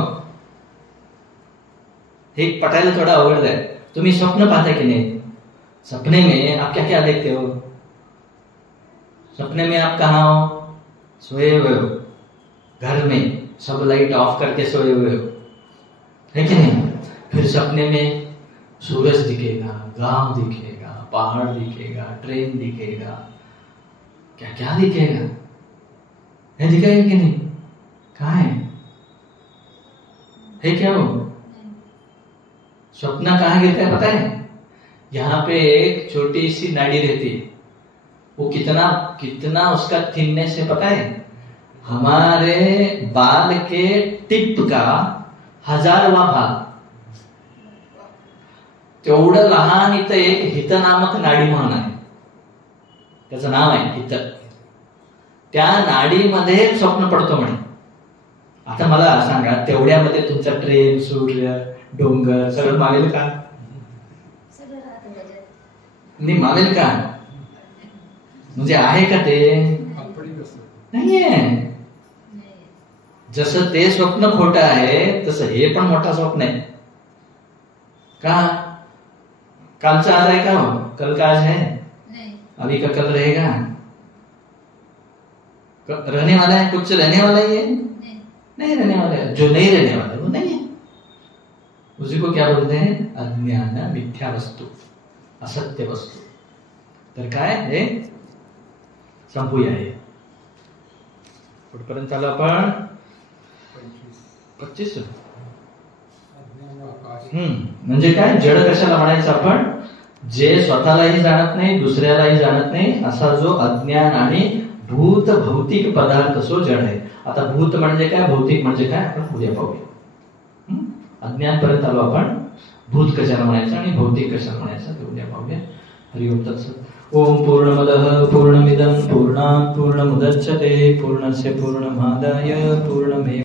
हे पटायला थोडा अवघड आहे. तुम्ही स्वप्न पाहता की नहीं? सपने में आप क्या क्या देखते हो? सपने में आप कहाँ हो? सोए हुए हो घर में, सब लाइट ऑफ करके सोए हुए हो, है कि नहीं? फिर सपने में सूरज दिखेगा, गांव दिखेगा, पहाड़ दिखेगा, ट्रेन दिखेगा, क्या क्या दिखेगा? है दिखेगा कि नहीं? कहाँ है क्या वो? स्वप्न कहाँ गिरता है पता है? यहाँ पे एक छोटी सी नाड़ी रहती है. वो कितना उसका थिननेस है पता है? हमारे बाल के टिप का 1000वां भाग. तेवढं लहान इथं एक हित नामक नाडी म्हणून आहे. त्याचं नाव आहे हित. त्या नाडीमध्ये स्वप्न पडतो म्हणे. आता मला सांगा तेवढ्यामध्ये तुमचा ट्रेन, सूर्य, डोंगर सगळं मावेल का? नाही मावेल का? म्हणजे आहे का ते? नाहीये. जसं ते स्वप्न खोटं आहे तसं हे पण मोठा स्वप्न आहे. का? कालचा आज आहे का हो? कल का आज है? अभी का कल रहेगा? रहने वाला है? कुछ रहने वाला ही है? नहीं रहने वाला है. जो नहीं रहने वाला है वो नहीं है. उसी को क्या बोलते हैं? अज्ञान, मिथ्या वस्तू, असत्य वस्तू. तर काय हे संपूया. हे कुठपर्यंत आलो आपण? 25. म्हणजे काय? जड कशाला म्हणायचं आपण? जे स्वतःलाही जाणत नाही, दुसऱ्यालाही जाणत नाही, असा जो अज्ञान आणि भूत भौतिक पदार्थ असो जड आहे. आता भूत म्हणजे काय, भौतिक म्हणजे काय आपण उद्या पाहूया. अज्ञान पर्यंत आलो आपण. भूत कशाला म्हणायचं आणि भौतिक कशाला म्हणायचं ते उद्या पाहूया. हरि ओम तत्सत. ओम पूर्णमदः पूर्णमिदं पूर्णात् पूर्णमुदच्यते पूर्णस्य पूर्णमादाय पूर्णमेव